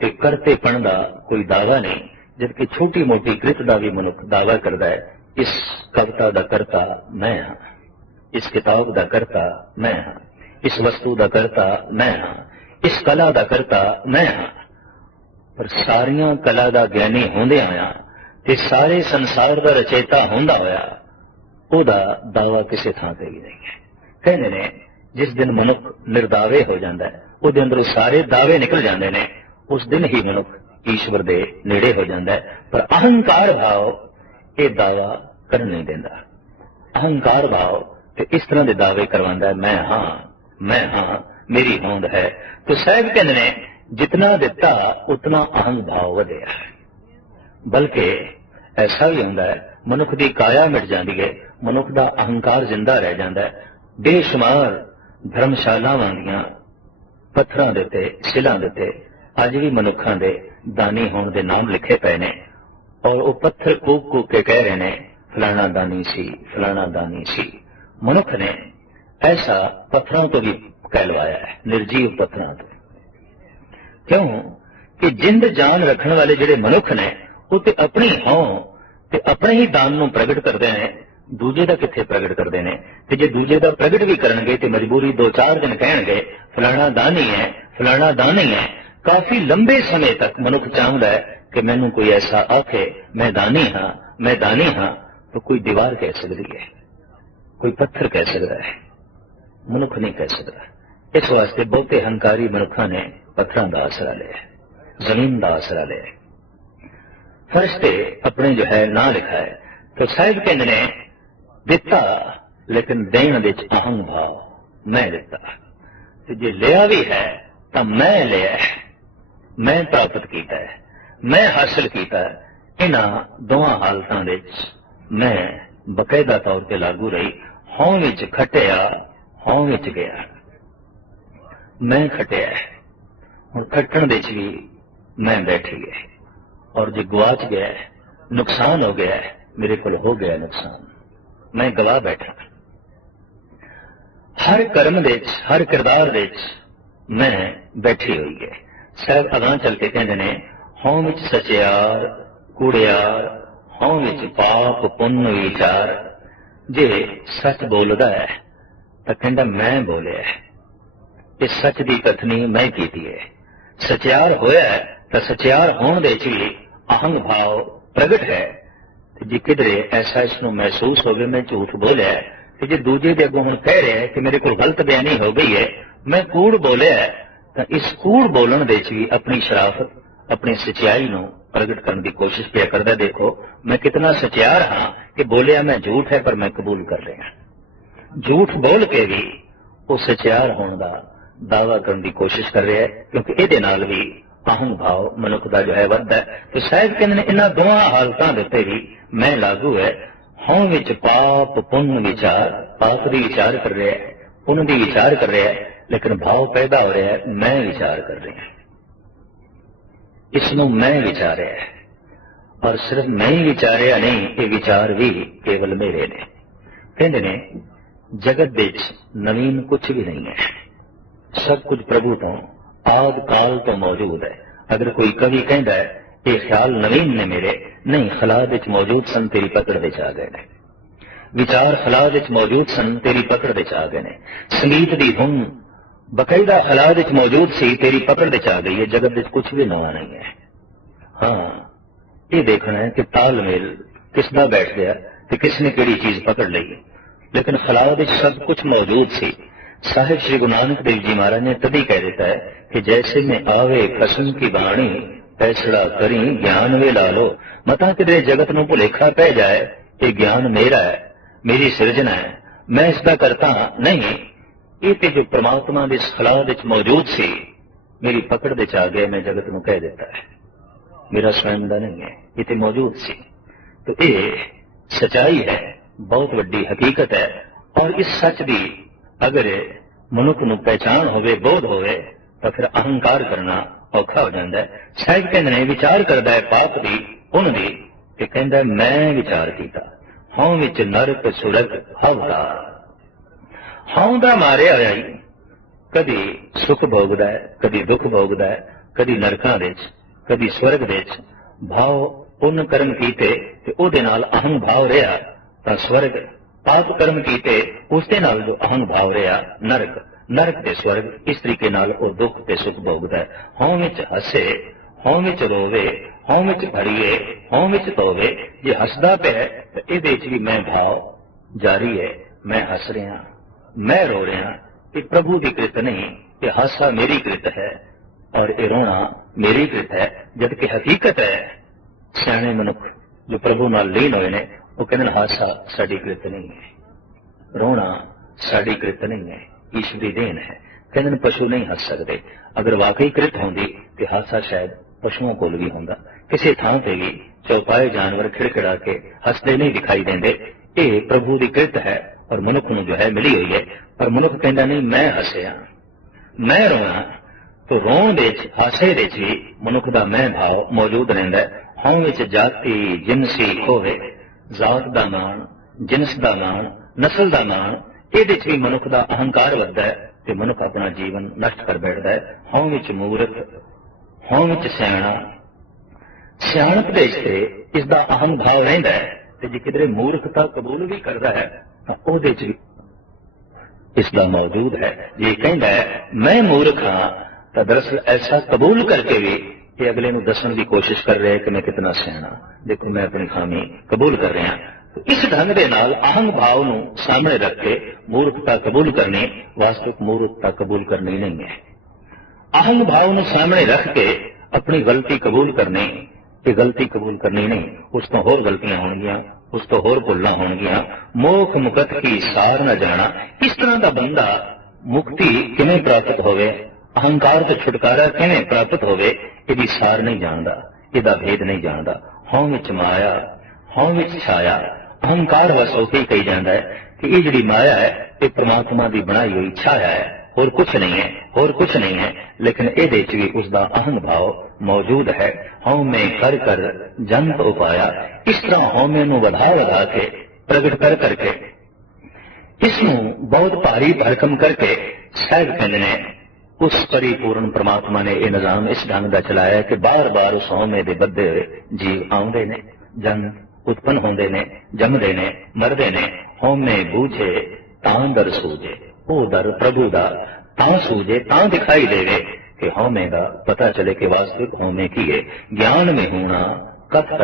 ते करतेपण का कोई दावा नहीं। जबकि छोटी मोटी कृत का भी मनुख दावा करता है, इस कविता का करता मैं हाँ, इस किताब का करता मैं हाँ, इस वस्तु का करता मैं हाँ, इस कला का करता मैं हाँ। पर सारियां कला का ज्ञानी होंदे आया ते सारे संसार का रचेता होंदा होया ओदा दावा किसी थां ते भी नहीं है। कहते ने जिस दिन मनुख निर्दावे हो जाता है उहदे अंदरों सारे दावे निकल जाते हैं, उस दिन ही मनुख ईश्वर दे नेड़े हो जाता है। पर अहंकार भाव ये दावा कर नहीं देता। अहंकार भाव ते इस तरह के दावे करवांदा है, मैं हाँ मेरी होंद है। तो साहब कहते ने जितना दिता उतना अहंग भाव वधिया। बल्कि ऐसा भी होंदा है मनुख की काया मिट जाती है, मनुख का अहंकार जिंदा रह जाता है। ਬੇਸ਼ੁਮਾਰ ਧਰਮਸ਼ਾਲਾਵਾਂ ਦੀਆਂ ਪੱਥਰਾਂ ਦੇ ਉੱਤੇ, ਸਿਲਾਂ ਦੇ ਉੱਤੇ ਅੱਜ ਵੀ ਮਨੁੱਖਾਂ ਦੇ ਦਾਨੀ ਹੋਣ ਦੇ ਨਾਮ ਲਿਖੇ ਪਏ ਨੇ, ਔਰ ਉਹ ਪੱਥਰ ਕੂਕ ਕੂਕ ਕੇ ਕਹਿ ਰਹੇ ਨੇ ਫਲਾਣਾ ਦਾਨੀ ਸੀ, ਫਲਾਣਾ ਦਾਨੀ ਸੀ। ਮਨੁੱਖ ਨੇ ਐਸਾ ਪੱਥਰਾਂ ਤੋਂ ਵੀ ਕਹਿਲਵਾਇਆ ਹੈ, ਨਿਰਜੀਵ ਪੱਥਰਾਂ ਤੋਂ। ਕਿਉਂ ਕਿ ਜਿੰਦ ਜਾਨ ਰੱਖਣ ਵਾਲੇ ਜਿਹੜੇ ਮਨੁੱਖ ਨੇ ਉਹ ਤੇ ਆਪਣੀ ਹੋਂ ਤੇ ਆਪਣੇ ਹੀ ਦਾਨ ਨੂੰ ਪ੍ਰਗਟ ਕਰਦੇ ਨੇ, ਦੂਜੇ ਦਾ ਕਿੱਥੇ ਪ੍ਰਗਟ ਕਰਦੇ ਨੇ। ਤੇ ਜੇ ਦੂਜੇ ਦਾ ਪ੍ਰਗਟ ਵੀ ਕਰਨਗੇ ਤੇ ਮਜਬੂਰੀ 2-4 ਦਿਨ ਕਹਿਣਗੇ ਫਲਾਣਾ ਦਾਨੀ ਹੈ, ਫਲਾਣਾ ਦਾਨੀ ਹੈ। ਕਾਫੀ ਲੰਬੇ ਸਮੇਂ ਤੱਕ ਮਨੁੱਖ ਚਾਹੁੰਦਾ ਹੈ ਕਿ ਮੈਨੂੰ ਕੋਈ ਐਸਾ ਆਖੇ ਮੈਂ ਦਾਨੀ ਹਾਂ, ਮੈਂ ਦਾਨੀ ਹਾਂ। ਤਾਂ ਕੋਈ ਦੀਵਾਰ ਕਹਿ ਸਕਦੀ ਹੈ, ਕੋਈ ਪੱਥਰ ਕਹਿ ਸਕਦਾ ਹੈ, ਮਨੁੱਖ ਨਹੀਂ ਕਹਿ ਸਕਦਾ। ਇਸ ਵਾਸਤੇ ਬਹੁਤੇ ਹੰਕਾਰੀ ਮਨੁੱਖਾਂ ਨੇ ਪੱਥਰਾਂ ਦਾ ਆਸਰਾ ਲਿਆ, ਜ਼ਮੀਨ ਦਾ ਆਸਰਾ ਲਿਆ। ਫਰਸ਼ ਤੇ ਆਪਣੇ ਜੋ ਹੈ ਨਾਂ ਲਿਖਾ ਹੈ। ਤਾਂ ਸਾਹਿਬ ਕਹਿੰਦੇ ਨੇ ਦਿੱਤਾ, ਲੇਕਿਨ ਦੇਣ ਵਿੱਚ ਅਹੰਗ ਭਾਵ, ਮੈਂ ਦਿੱਤਾ। ਤੇ ਜੇ ਲਿਆ ਵੀ ਹੈ ਤਾਂ ਮੈਂ ਲਿਆ ਹੈ, ਮੈਂ ਪ੍ਰਾਪਤ ਕੀਤਾ ਹੈ, ਮੈਂ ਹਾਸਲ ਕੀਤਾ ਹੈ। ਇਹਨਾਂ ਦੋਵਾਂ ਹਾਲਤਾਂ ਵਿੱਚ ਮੈਂ ਬਕਾਇਦਾ ਤੌਰ ਤੇ ਲਾਗੂ ਰਹੀ। ਹੋਂ ਵਿੱਚ ਖਟਿਆ, ਹੋਂ ਵਿੱਚ ਗਿਆ। ਮੈਂ ਖਟਿਆ, ਹੁਣ ਖੱਟਣ ਵਿੱਚ ਵੀ ਮੈਂ ਬੈਠੀ ਹੈ। ਔਰ ਜੇ ਗੁਆਚ ਗਿਆ, ਨੁਕਸਾਨ ਹੋ ਗਿਆ, ਮੇਰੇ ਕੋਲ ਹੋ ਗਿਆ ਨੁਕਸਾਨ, ਮੈਂ ਗਵਾ ਬੈਠਾ। ਹਰ ਕਰਮ ਵਿੱਚ, ਹਰ ਕਿਰਦਾਰ ਵਿੱਚ ਮੈਂ ਬੈਠੀ ਹੋਈ ਹੈ। ਸਾਹਿਬ ਅਗਾਂਹ ਚੱਲ ਕੇ ਕਹਿੰਦੇ ਨੇ ਹੋਂ ਵਿੱਚ ਸਚਿਆਰ ਕੂੜਿਆਰ, ਹੋਂ ਵਿੱਚ ਪਾਪ ਪੁੰਨ ਵਿਚਾਰ। ਜੇ ਸੱਚ ਬੋਲਦਾ ਹੈ ਤਾਂ ਕਹਿੰਦਾ ਮੈਂ ਬੋਲਿਆ, ਇਹ ਸੱਚ ਦੀ ਕਥਨੀ ਮੈਂ ਕੀਤੀ ਹੈ। ਸਚਿਆਰ ਹੋਇਆ ਤਾਂ ਸਚਿਆਰ ਹੋਣ ਦੇ ਵਿੱਚ ਵੀ ਅਹੰਗ ਭਾਵ ਪ੍ਰਗਟ ਹੈ। ਤੇ ਜੇ ਕਿਧਰੇ ਐਸਾ ਇਸ ਨੂੰ ਮਹਿਸੂਸ ਹੋਵੇ ਮੈਂ ਝੂਠ ਬੋਲਿਆ, ਤੇ ਜੇ ਦੂਜੇ ਦੇ ਅੱਗੋਂ ਹੁਣ ਕਹਿ ਰਿਹਾ ਹੈ ਕਿ ਮੇਰੇ ਕੋਲ ਗਲਤ ਬਿਆਨੀ ਹੋ ਗਈ ਹੈ, ਮੈਂ ਕੂੜ ਬੋਲਿਆ, ਤਾਂ ਇਸ ਕੂੜ ਬੋਲਣ ਦੇ ਵਿੱਚ ਵੀ ਆਪਣੀ ਸ਼ਰਾਫਤ, ਆਪਣੀ ਸਚਾਈ ਨੂੰ ਪ੍ਰਗਟ ਕਰਨ ਦੀ ਕੋਸ਼ਿਸ਼ ਪਿਆ ਕਰਦਾ। ਦੇਖੋ ਮੈਂ ਕਿਤਨਾ ਸਚਿਆਰ ਹਾਂ ਕਿ ਬੋਲਿਆ ਮੈਂ ਝੂਠ ਹੈ ਪਰ ਮੈਂ ਕਬੂਲ ਕਰ ਰਿਹਾ। ਝੂਠ ਬੋਲ ਕੇ ਵੀ ਉਹ ਸਚਿਆਰ ਹੋਣ ਦਾ ਦਾਅਵਾ ਕਰਨ ਦੀ ਕੋਸ਼ਿਸ਼ ਕਰ ਰਿਹਾ ਹੈ, ਕਿਉਂਕਿ ਇਹਦੇ ਨਾਲ ਵੀ ਅਹੰਗ ਭਾਵ ਮਨੁੱਖ ਦਾ ਜੋ ਹੈ ਵੱਧਦਾ ਹੈ। ਤੇ ਸਾਹਿਬ ਕਹਿੰਦੇ ਨੇ ਇਹਨਾਂ ਦੋਵਾਂ ਹਾਲਤਾਂ ਦੇ ਉੱਤੇ ਵੀ ਮੈਂ ਲਾਗੂ ਹੈ। ਹੋਂ ਵਿੱਚ ਪਾਪ ਪੁੰਨ ਵਿਚਾਰ, ਪਾਪ ਦੀ ਵਿਚਾਰ ਕਰ ਰਿਹਾ ਹੈ, ਪੁੰਨ ਦੀ ਵਿਚਾਰ ਕਰ ਰਿਹਾ ਹੈ, ਲੇਕਿਨ ਭਾਵ ਪੈਦਾ ਹੋ ਰਿਹਾ ਹੈ ਮੈਂ ਵਿਚਾਰ ਕਰ ਰਿਹਾ। ਇਸ ਨੂੰ ਮੈਂ ਵਿਚਾਰਿਆ ਹੈ, ਔਰ ਸਿਰਫ ਮੈਂ ਹੀ ਵਿਚਾਰਿਆ ਨਹੀਂ, ਇਹ ਵਿਚਾਰ ਵੀ ਕੇਵਲ ਮੇਰੇ ਨੇ। ਕਹਿੰਦੇ ਨੇ ਜਗਤ ਵਿੱਚ ਨਵੀਨ ਕੁਝ ਵੀ ਨਹੀਂ ਹੈ, ਸਭ ਕੁਝ ਪ੍ਰਭੂ ਤੋਂ ਆਦਿ ਕਾਲ ਤੋਂ ਮੌਜੂਦ ਹੈ। ਅਗਰ ਕੋਈ ਕਵੀ ਕਹਿੰਦਾ ਹੈ ਇਹ ਖਿਆਲ ਨਵੀਨ ਨੇ ਮੇਰੇ, ਨਹੀਂ, ਖਲਾਅ ਵਿੱਚ ਮੌਜੂਦ ਸਨ, ਤੇਰੀ ਪਕੜ ਵਿੱਚ ਆ ਗਏ ਨੇ। ਵਿਚਾਰ ਖਲਾਅ ਵਿੱਚ ਮੌਜੂਦ ਸਨ, ਤੇਰੀ ਪਕੜ ਵਿੱਚ ਆ ਗਏ ਨੇ। ਸੰਗੀਤ ਦੀ ਧੁਨ ਬਕਾਇਦਾ ਖਲਾਅ ਵਿੱਚ ਮੌਜੂਦ ਸੀ, ਤੇਰੀ ਪਕੜ ਵਿੱਚ ਆ ਗਈ ਹੈ। ਜਗਤ ਵਿੱਚ ਕੁਝ ਵੀ ਨਵਾਂ ਨਹੀਂ ਹੈ। ਹਾਂ, ਇਹ ਦੇਖਣਾ ਹੈ ਕਿ ਤਾਲਮੇਲ ਕਿਸ ਦਾ ਬੈਠ ਗਿਆ ਤੇ ਕਿਸ ਨੇ ਕਿਹੜੀ ਚੀਜ਼ ਪਕੜ ਲਈ। ਲੇਕਿਨ ਖਲਾਅ ਵਿੱਚ ਸਭ ਕੁਝ ਮੌਜੂਦ ਸੀ। ਸਾਹਿਬ श्री गुरु नानक देव जी महाराज ने तभी कह देता है कि जैसे में आवे खसम की बाणी फैसला करी ज्ञान वे ला लो। मता किधरे जगत नूं भुलेखा पै जाए ये ज्ञान मेरा है, मेरी सिरजना है, मैं इसका करता नहीं। ये ते जो परमात्मा दे खलाअ विच मौजूद सी, मेरी पकड़ विच आ गया, मैं जगत नूं कह देता है मेरा स्वयं दा नहीं है, ये ते मौजूद सी। तो ये सच्चाई है, बहुत वड्डी हकीकत है। और इस सच दी अगर मनुख नूं पहचान होवे, बोध होवे, तो फिर अहंकार करना औखा हो जाता है। साहिब कहते हैं विचार करता है पाप दी पुन दी, ते कहता है मैं विचार किया। हों विच नरक सुरग हवतार, हों दा मारिया होया कदी सुख भोगदा है, कदी दुख भोगदा है, कदी नरकां विच, कदी स्वर्ग विच। भाव पुन कर्म कीते ते उहदे नाल अहंग भाव रहा तां स्वर्ग, पाप कर्म कीते उसके नाल जो अहंग भाव रहा नरक, नरक ते स्वर्ग। इस तरीके नाल वो दुख ते सुख भोगदा है। हों विच हसे, हों विच रोवे, हों विच भरीए, हों विच तोवे। जे हसदा पे तो इहदे विच भी मैं भाव जारी है, मैं हस रहा, मैं रो रहा। ये प्रभु की कृत नहीं, ये हासा मेरी कृत है और ये रोना मेरी कृत है। जबकि हकीकत है सियाणे मनुख जो प्रभु नाल लीन होए ने वो कहते हासा साडी कृत नहीं है, रोना साडी कृत नहीं है, ईश्वरी देन है। कहते पशु नहीं हस सकते। अगर वाकई कृत होंदी तो हासा शायद पशुओं को भी होंदा। किसी थां ते भी चौपाए जानवर खिड़खिड़ा के हसते नहीं दिखाई देंदे। ये प्रभु की कृत है और मनुख नूं जो है मिली हुई है। ਪਰ ਮਨੁੱਖ ਕਹਿੰਦਾ ਨਹੀਂ ਮੈਂ ਹੱਸਿਆ, ਮੈਂ ਰੋਣਾ। ਤੋ ਰੋਣ ਵਿੱਚ, ਹਾਸੇ ਵਿੱਚ ਵੀ ਮਨੁੱਖ ਦਾ ਮੈਂ ਭਾਵ ਮੌਜੂਦ ਰਹਿੰਦਾ ਹੈ। ਹਉ ਵਿੱਚ ਜਾਤੀ ਜਿਨਸੀ ਹੋਵੇ, ਜ਼ਾਤ ਦਾ ਮਾਣ, ਜਿਨਸ ਦਾ ਮਾਣ, ਨਸਲ ਦਾ ਮਾਣ, ਇਹਦੇ ਚ ਵੀ ਮਨੁੱਖ ਦਾ ਅਹੰਕਾਰ ਵੱਧਦਾ ਹੈ ਤੇ ਮਨੁੱਖ ਆਪਣਾ ਜੀਵਨ ਨਸ਼ਟ ਕਰ ਬੈਠਦਾ ਹੈ। ਹਉ ਵਿੱਚ ਮੂਰਖ, ਹਉ ਵਿੱਚ ਸਿਆਣਾ, ਸਿਆਣਪ ਦੇ ਤੇ ਇਸ ਦਾ ਅਹੰ ਭਾਵ ਰਹਿੰਦਾ ਹੈ ਤੇ ਜੇ ਕਿਧਰੇ ਮੂਰਖਤਾ ਕਬੂਲ ਵੀ ਕਰਦਾ ਹੈ ਤਾਂ ਉਹਦੇ ਚ ਵੀ ਇਸ ਦਾ ਮੌਜੂਦ ਹੈ। ਜੇ ਕਹਿੰਦਾ ਹੈ ਮੈਂ ਮੂਰਖ ਹਾਂ ਤਾਂ ਦਰਅਸਲ ਐਸਾ ਕਬੂਲ ਕਰਕੇ ਵੀ ਇਹ ਅਗਲੇ ਨੂੰ ਦੱਸਣ ਦੀ ਕੋਸ਼ਿਸ਼ ਕਰ ਰਿਹਾ ਕਿ ਮੈਂ ਕਿਤਨਾ ਸਿਆਣਾ, ਦੇਖੋ ਮੈਂ ਆਪਣੀ ਖਾਮੀ ਕਬੂਲ ਕਰ ਰਿਹਾ। ਇਸ ਢੰਗ ਦੇ ਨਾਲ ਅਹੰਗ ਭਾਵ ਨੂੰ ਸਾਹਮਣੇ ਰੱਖ ਕੇ ਮੂਰਖਤਾ ਕਬੂਲ ਕਰਨੀ ਵਾਸਤਵਿਕ ਮੂਰਖਤਾ ਕਬੂਲ ਕਰਨੀ ਨਹੀਂ ਹੈ। ਅਹੰਗ ਭਾਵ ਨੂੰ ਸਾਹਮਣੇ ਰੱਖ ਕੇ ਆਪਣੀ ਗਲਤੀ ਕਬੂਲ ਕਰਨੀ, ਇਹ ਗਲਤੀ ਕਬੂਲ ਕਰਨੀ ਨਹੀਂ, ਉਸ ਤੋਂ ਹੋਰ ਗਲਤੀਆਂ ਹੋਣਗੀਆਂ, ਉਸ ਤੋਂ ਹੋਰ ਭੁੱਲਾਂ ਹੋਣਗੀਆਂ। ਮੋਖ ਮੁਕਤ ਕੀ ਸਾਰ ਨਾ ਜਾਣਾ, ਇਸ ਤਰ੍ਹਾਂ ਦਾ ਬੰਦਾ ਮੁਕਤੀ ਕਿਵੇਂ ਪ੍ਰਾਪਤ ਹੋਵੇ, ਅਹੰਕਾਰ ਤੋਂ ਛੁਟਕਾਰਾ ਕਿਵੇਂ ਪ੍ਰਾਪਤ ਹੋਵੇ, ਇਹਦੀ ਸਾਰ ਨਹੀਂ ਜਾਣਦਾ, ਇਹਦਾ ਭੇਦ ਨਹੀਂ ਜਾਣਦਾ। ਹਉ ਵਿੱਚ ਮਾਇਆ, ਹਉ ਵਿੱਚ ਛਾਇਆ, ਅਹੰਕਾਰ ਵਸ ਹੋ ਕੇ ਕਹੀ ਜਾਂਦਾ ਹੈ ਕਿ ਇਹ ਜਿਹੜੀ ਮਾਇਆ ਹੈ ਇਹ ਪ੍ਰਮਾਤਮਾ ਦੀ ਬਣਾਈ ਹੋਈ ਛਾਇਆ ਹੈ, ਹੋਰ ਕੁਛ ਨਹੀਂ ਹੈ, ਹੋਰ ਕੁਛ ਨਹੀਂ ਹੈ। ਲੇਕਿਨ ਇਹਦੇ ਚ ਵੀ ਉਸ ਦਾ ਅਹੰਗ ਭਾਵ ਮੌਜੂਦ ਹੈ। ਹਉਮੈ ਕਰ ਕਰ ਜੰਤ ਉਪਾਇਆ, ਇਸ ਤਰ੍ਹਾਂ ਹਉਮੈ ਨੂੰ ਵਧਾ ਕੇ ਪ੍ਰਗਟ ਕਰ ਕਰਕੇ ਇਸ ਨੂੰ ਬਹੁਤ ਭਾਰੀ ਭਰਕਮ ਕਰਕੇ ਸਾਹਿਬ ਕਹਿੰਦੇ ਨੇ ਉਸ ਪਰਿਪੂਰਨ ਪ੍ਰਮਾਤਮਾ ਨੇ ਇਹ ਨਿਜ਼ਾਮ ਇਸ ਢੰਗ ਦਾ ਚਲਾਇਆ ਕਿ ਬਾਰ-ਬਾਰ ਉਸ ਹਉਮੈ ਦੇ ਬੱਧੇ ਹੋਏ ਜੀਵ ਆਉਂਦੇ ਨੇ, ਜਨ ਉਤਪਨ ਹੁੰਦੇ ਨੇ, ਜੰਮਦੇ ਨੇ, ਮਰਦੇ ਨੇ। ਹਉਮੈ ਬੂਝੇ ਤਾਂ ਦਰ ਸੂਝੇ, ਉਹ ਦਰ ਪ੍ਰਭੂ ਦਾ ਤਾਂ ਸੂਝੇ, ਤਾਂ ਦਿਖਾਈ ਦੇਵੇ ਕਿ ਹਉਮੈ ਦਾ ਪਤਾ ਚਲੇ ਕਿ ਵਾਸਤਵਿਕ ਹਉਮੈ ਕੀ ਹੈ। ਗਿਆਨ में होना कथ